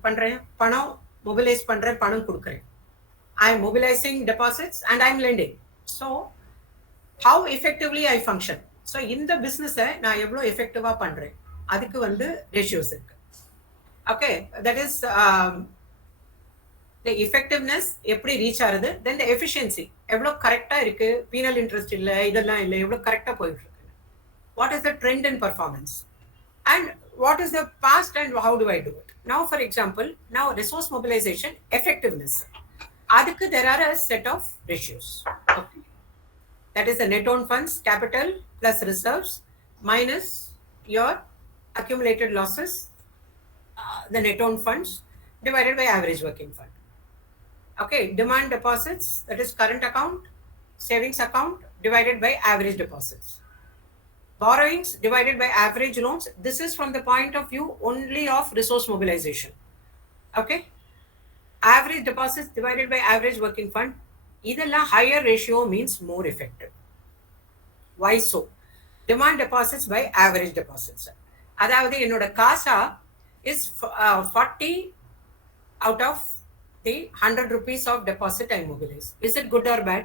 பண்றேன், பணம் mobilise பண்றேன், பணம் கொடுக்குறேன். I am mobilising deposits and I am lending. So how effectively I function. So இந்த பிசினஸை நான் எவ்வளோ எஃபெக்டிவா பண்றேன், அதுக்கு வந்து ரேஷியோஸ் இருக்கு. Okay, that is the effectiveness எப்படி ரீச் ஆகுது, then the efficiency எவ்வளோ கரெக்டா இருக்கு, பீனல் இன்ட்ரெஸ்ட் இல்லை, இதெல்லாம் இல்லை, எவ்வளோ கரெக்டா போயிட்டு இருக்கு, what is the trend in performance and what is the past and how do I do it. Now for example, now resource mobilization effectiveness, அதுக்கு there are a set of ratios. Okay, that is the net owned funds capital plus reserves minus your accumulated losses, the net owned funds divided by average working fund. Okay, demand deposits, that is current account, savings account divided by average deposits. Borrowings divided by average loans. This is from the point of view only of resource mobilization. Okay, average deposits divided by average working fund. இதெல்லாம் higher ratio means more effective. Why so? Demand deposits by average deposits. அதாவது என்னோட CASA is 40 out of the 100 rupees of deposit I mobilize. Is it good or bad?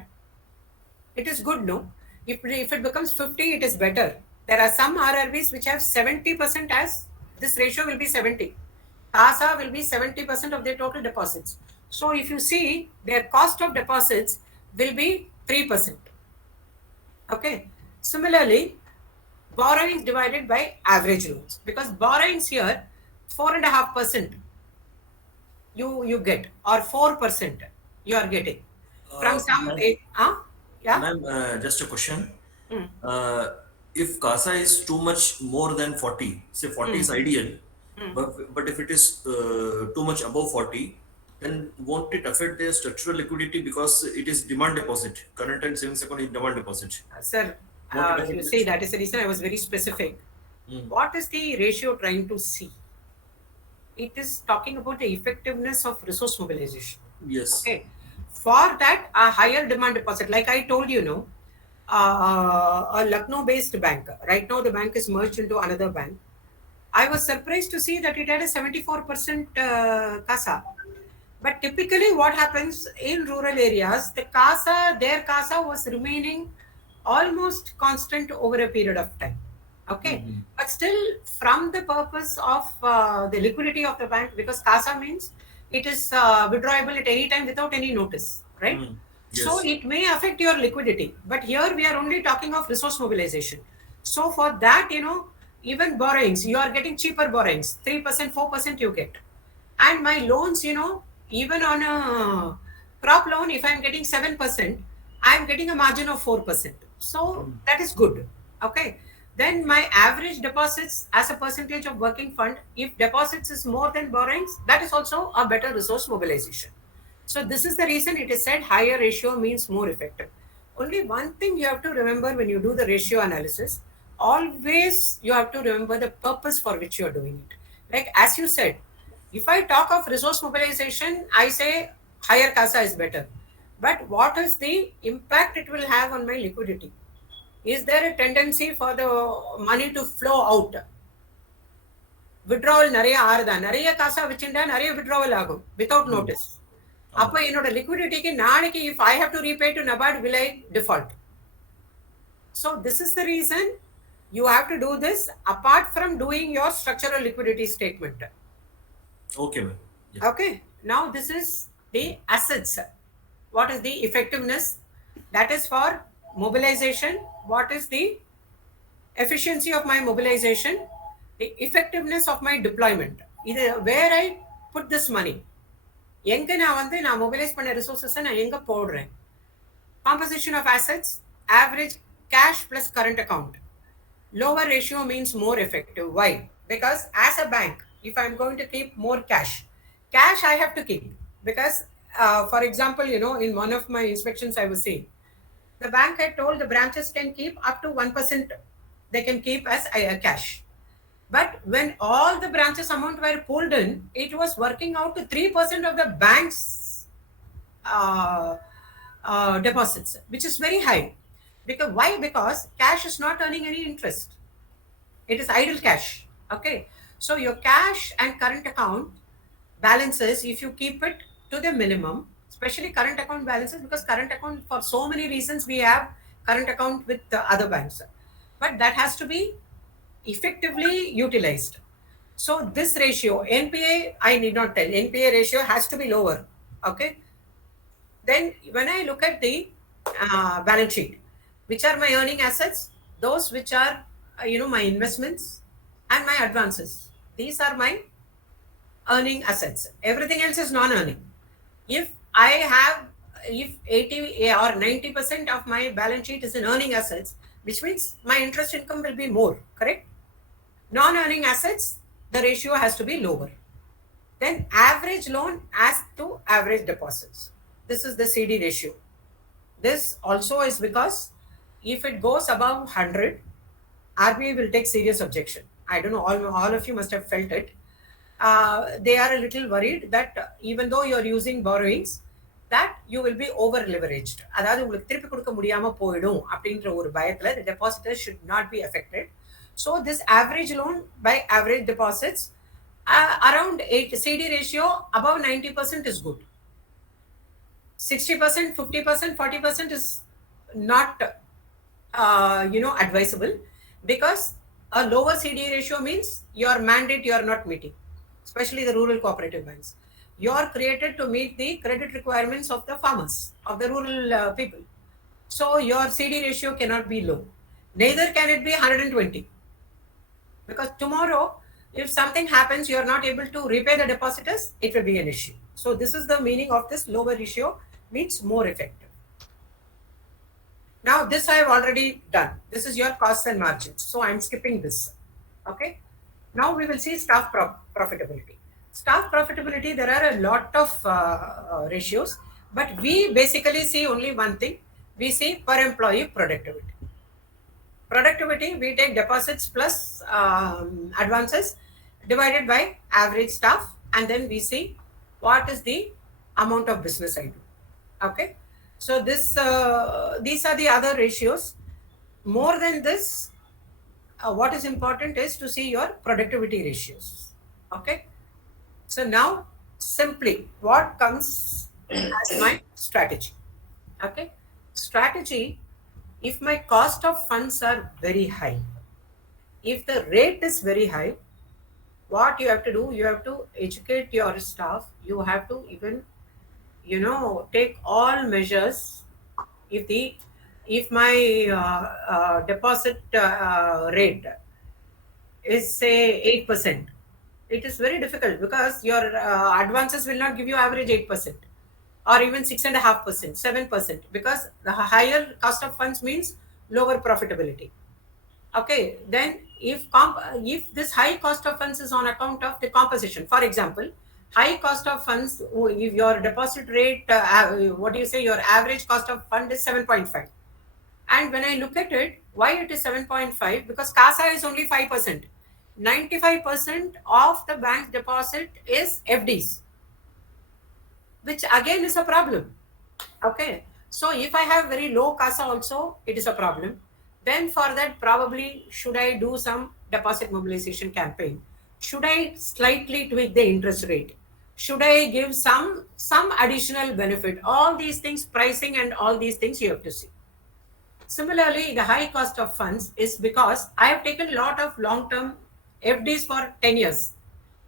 It is good, no? If it becomes 50, it is better. There are some RRBs which have 70% as this ratio will be 70. CASA will be 70% of their total deposits. So if you see, their cost of deposits will be 3%. Okay. Similarly, borrowings divided by average loans, because borrowings here 4.5% you get, or 4% you are getting from some yeah. Ma'am, just a question. Mm. If CASA is too much more than 40, say 40 is ideal, but if it is too much above 40, then won't it affect their structural liquidity, because it is demand deposit? Current and savings account is demand deposit. Sir, Won't it affect you it? see, that is the reason I was very specific. What is the ratio trying to see? It is talking about the effectiveness of resource mobilization. Yes. Okay. For that, a higher demand deposit, like I told you, no, a Lucknow-based bank. Right now, the bank is merged into another bank. I was surprised to see that it had a 74% CASA. But typically, what happens in rural areas, their CASA was remaining almost constant over a period of time. Okay. But still, from the purpose of the liquidity of the bank, because CASA means it is withdrawable at any time without any notice, right? Yes. So it may affect your liquidity, but here we are only talking of resource mobilization. So for that, even borrowings, you are getting cheaper borrowings, 3%, 4% you get. And my loans, even on a crop loan, if I'm getting 7%, I'm getting a margin of 4%. So that is good. Okay. Then my average deposits as a percentage of working fund, if deposits is more than borrowings, that is also a better resource mobilization. So this is the reason it is said higher ratio means more effective. Only one thing you have to remember when you do the ratio analysis, always you have to remember the purpose for which you are doing it. Like as you said, if I talk of resource mobilization, I say higher CASA is better. But what is the impact it will have on my liquidity? Is there a tendency for the money to flow out? Withdrawal நிறைய ஆறுதா, நிறைய காசா வச்சுட்டா நிறைய withdrawal ஆகும் without notice. அப்போ என்னோட liquidity நாளைக்கு if I have to repay to NABARD, will I default? So this is the reason you have to do this apart from doing your structural liquidity statement. Okay, ma'am. Yes. Okay. Now this is the assets. What is the effectiveness? That is for mobilization. What is the efficiency of my mobilization? The effectiveness of my deployment. Either where I put this money. எங்க நான் mobilize பண்ண resources நான் எங்க போடுறேன்? Composition of assets, average cash plus current account. Lower ratio means more effective. Why? Because as a bank, if I'm going to keep more cash I have to keep. Because, for example, in one of my inspections I was seeing, the bank had told the branches can keep up to 1%, they can keep as cash. But when all the branches amount were pulled in, it was working out to 3% of the bank's deposits, which is very high. Because why? Because cash is not earning any interest. It is idle cash. Okay. So your cash and current account balances, if you keep it to the minimum, especially current account balances, because current account, for so many reasons, we have current account with the other banks. But that has to be effectively utilized. So this ratio, NPA, I need not tell, NPA ratio has to be lower. Okay. Then when I look at the balance sheet, which are my earning assets? Those which are, my investments and my advances. These are my earning assets. Everything else is non-earning. If 80 or 90% of my balance sheet is in earning assets, which means my interest income will be more, correct? Non-earning assets, the ratio has to be lower. Then average loan as to average deposits. This is the CD ratio. This also is because if it goes above 100, RBI will take serious objection. I don't know, all of you must have felt it. They are a little worried that even though you are using borrowings, that you will be over leveraged. அதாவது உங்களுக்கு திருப்பி கொடுக்க முடியாம போயிடும் அப்படின்ற ஒரு பயத்துல the depositors should not be affected. So this average loan by average deposits around 8 CD ratio above 90% is good. 60%, 50%, 40% is not advisable, because a lower CD ratio means your mandate you are not meeting, especially the rural cooperative banks. You are created to meet the credit requirements of the farmers, of the rural people. So your CD ratio cannot be low. Neither can it be 120. Because tomorrow, if something happens, you are not able to repay the depositors, it will be an issue. So this is the meaning of this lower ratio, means more effective. Now this I have already done. This is your costs and margins. So I'm skipping this. Okay. Now we will see staff profitability. Staff profitability, there are a lot of ratios, but we basically see only one thing. We see per employee productivity. Productivity, we take deposits plus advances divided by average staff, and then we see what is the amount of business I do. Okay. So these are the other ratios. More than this, what is important is to see your productivity ratios. Okay. So now, simply, what comes as my strategy? Okay. Strategy, if my cost of funds are very high, if the rate is very high, what you have to do, you have to educate your staff. You have to even, take all measures. If my deposit rate is say 8%, it is very difficult, because your advances will not give you average 8%, or even 6.5%, 7%, because the higher cost of funds means lower profitability. Okay, then if this high cost of funds is on account of the composition, for example, high cost of funds, if your deposit rate, your average cost of fund is 7.5. And when I look at it, why it is 7.5? Because CASA is only 5%. 95% of the bank deposit is FDs, which again is a problem. Okay. So if I have very low CASA also, it is a problem. Then for that, probably should I do some deposit mobilization campaign? Should I slightly tweak the interest rate? Should I give some additional benefit? All these things, pricing and all these things you have to see. Similarly, the high cost of funds is because I have taken a lot of long-term FDs for 10 years,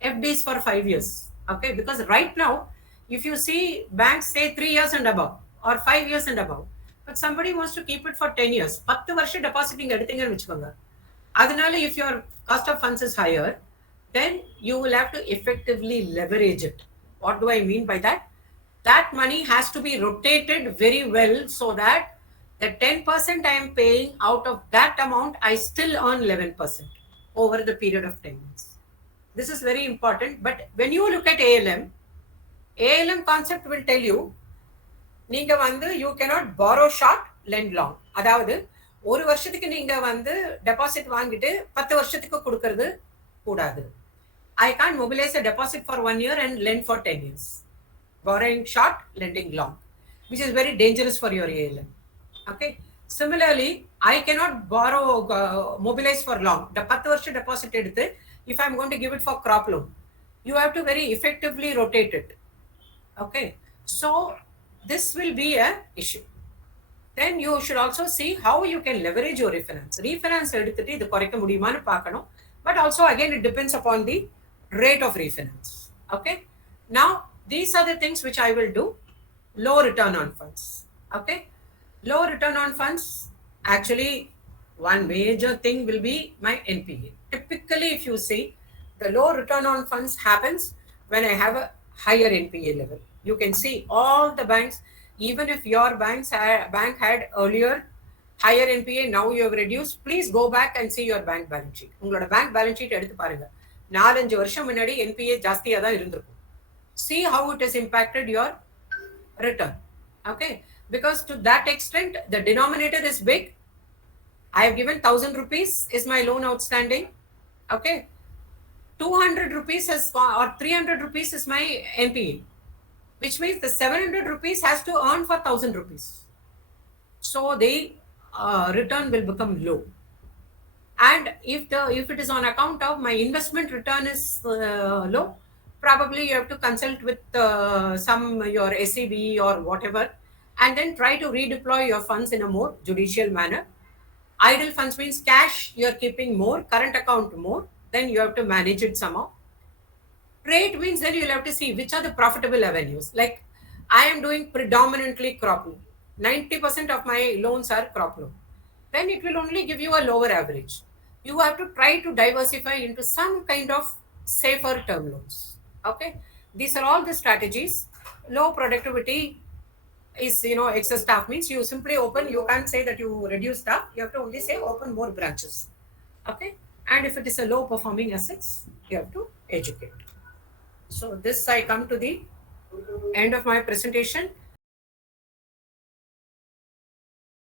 FDs for 5 years. Okay, because right now, if you see banks say 3 years and above or 5 years and above, but somebody wants to keep it for 10 years. 10 வருஷம் depositing எடுத்தீங்கன்னு வெச்சுக்கோங்க. அதனால if your cost of funds is higher, then you will have to effectively leverage it. What do I mean by that? That money has to be rotated very well, so that the 10% I am paying, out of that amount, I still earn 11% over the period of 10 months. This is very important. But when you look at ALM concept will tell you, நீங்க வந்து you cannot borrow short, lend long. அதாவது ஒரு வருஷத்துக்கு நீங்க வந்து deposit வாங்கிட்டு 10 வருஷத்துக்கு கொடுக்கிறது கூடாது. I can't mobilize a deposit for 1 year and lend for 10 years. Borrowing short, lending long, which is very dangerous for your ALM. Okay. Similarly, I cannot borrow, mobilize for long. The 10 வருஷம் deposit எடுத்து, if I'm going to give it for crop loan, you have to very effectively rotate it. Okay. So this will be a issue. Then you should also see how you can leverage your refinance. Refinance எடுத்துட்டு இது குறைக்க முடியுமான்னு பார்க்கணும். But also again, it depends upon the rate of refinance. Okay. Now, these are the things which I will do. Low return on funds. Okay. Low return on funds, actually, one major thing will be my NPA. Typically, if you see, the low return on funds happens when I have a higher NPA level. You can see all the banks, even if your bank had earlier higher NPA, now you have reduced, please go back and see your bank balance sheet. உங்களோட bank balance sheet எடுத்து பாருங்க. 4-5 வருஷம் முன்னாடி NPA ஜாஸ்தியா தான் இருந்திருக்கும். See how it has impacted your return. Okay. Because to that extent, the denominator is big. I have given 1,000 rupees is my loan outstanding. Okay. 200 rupees or 300 rupees is my NPA. which means the 700 rupees has to earn for 1000 rupees. So the return will become low. And if it is on account of my investment return is low, probably you have to consult with some your SEB or whatever, and then try to redeploy your funds in a more judicial manner. Idle funds means cash you are keeping more, current account more, then you have to manage it somehow. Trade means then you'll have to see which are the profitable avenues. Like I am doing predominantly crop loan. 90% of my loans are crop loan. Then it will only give you a lower average. You have to try to diversify into some kind of safer term loans. Okay. These are all the strategies. Low productivity is, excess staff means you simply open, you can't say that you reduce staff, you have to only say open more branches. Okay. And if it is a low performing assets, you have to educate. So this I come to the end of my presentation.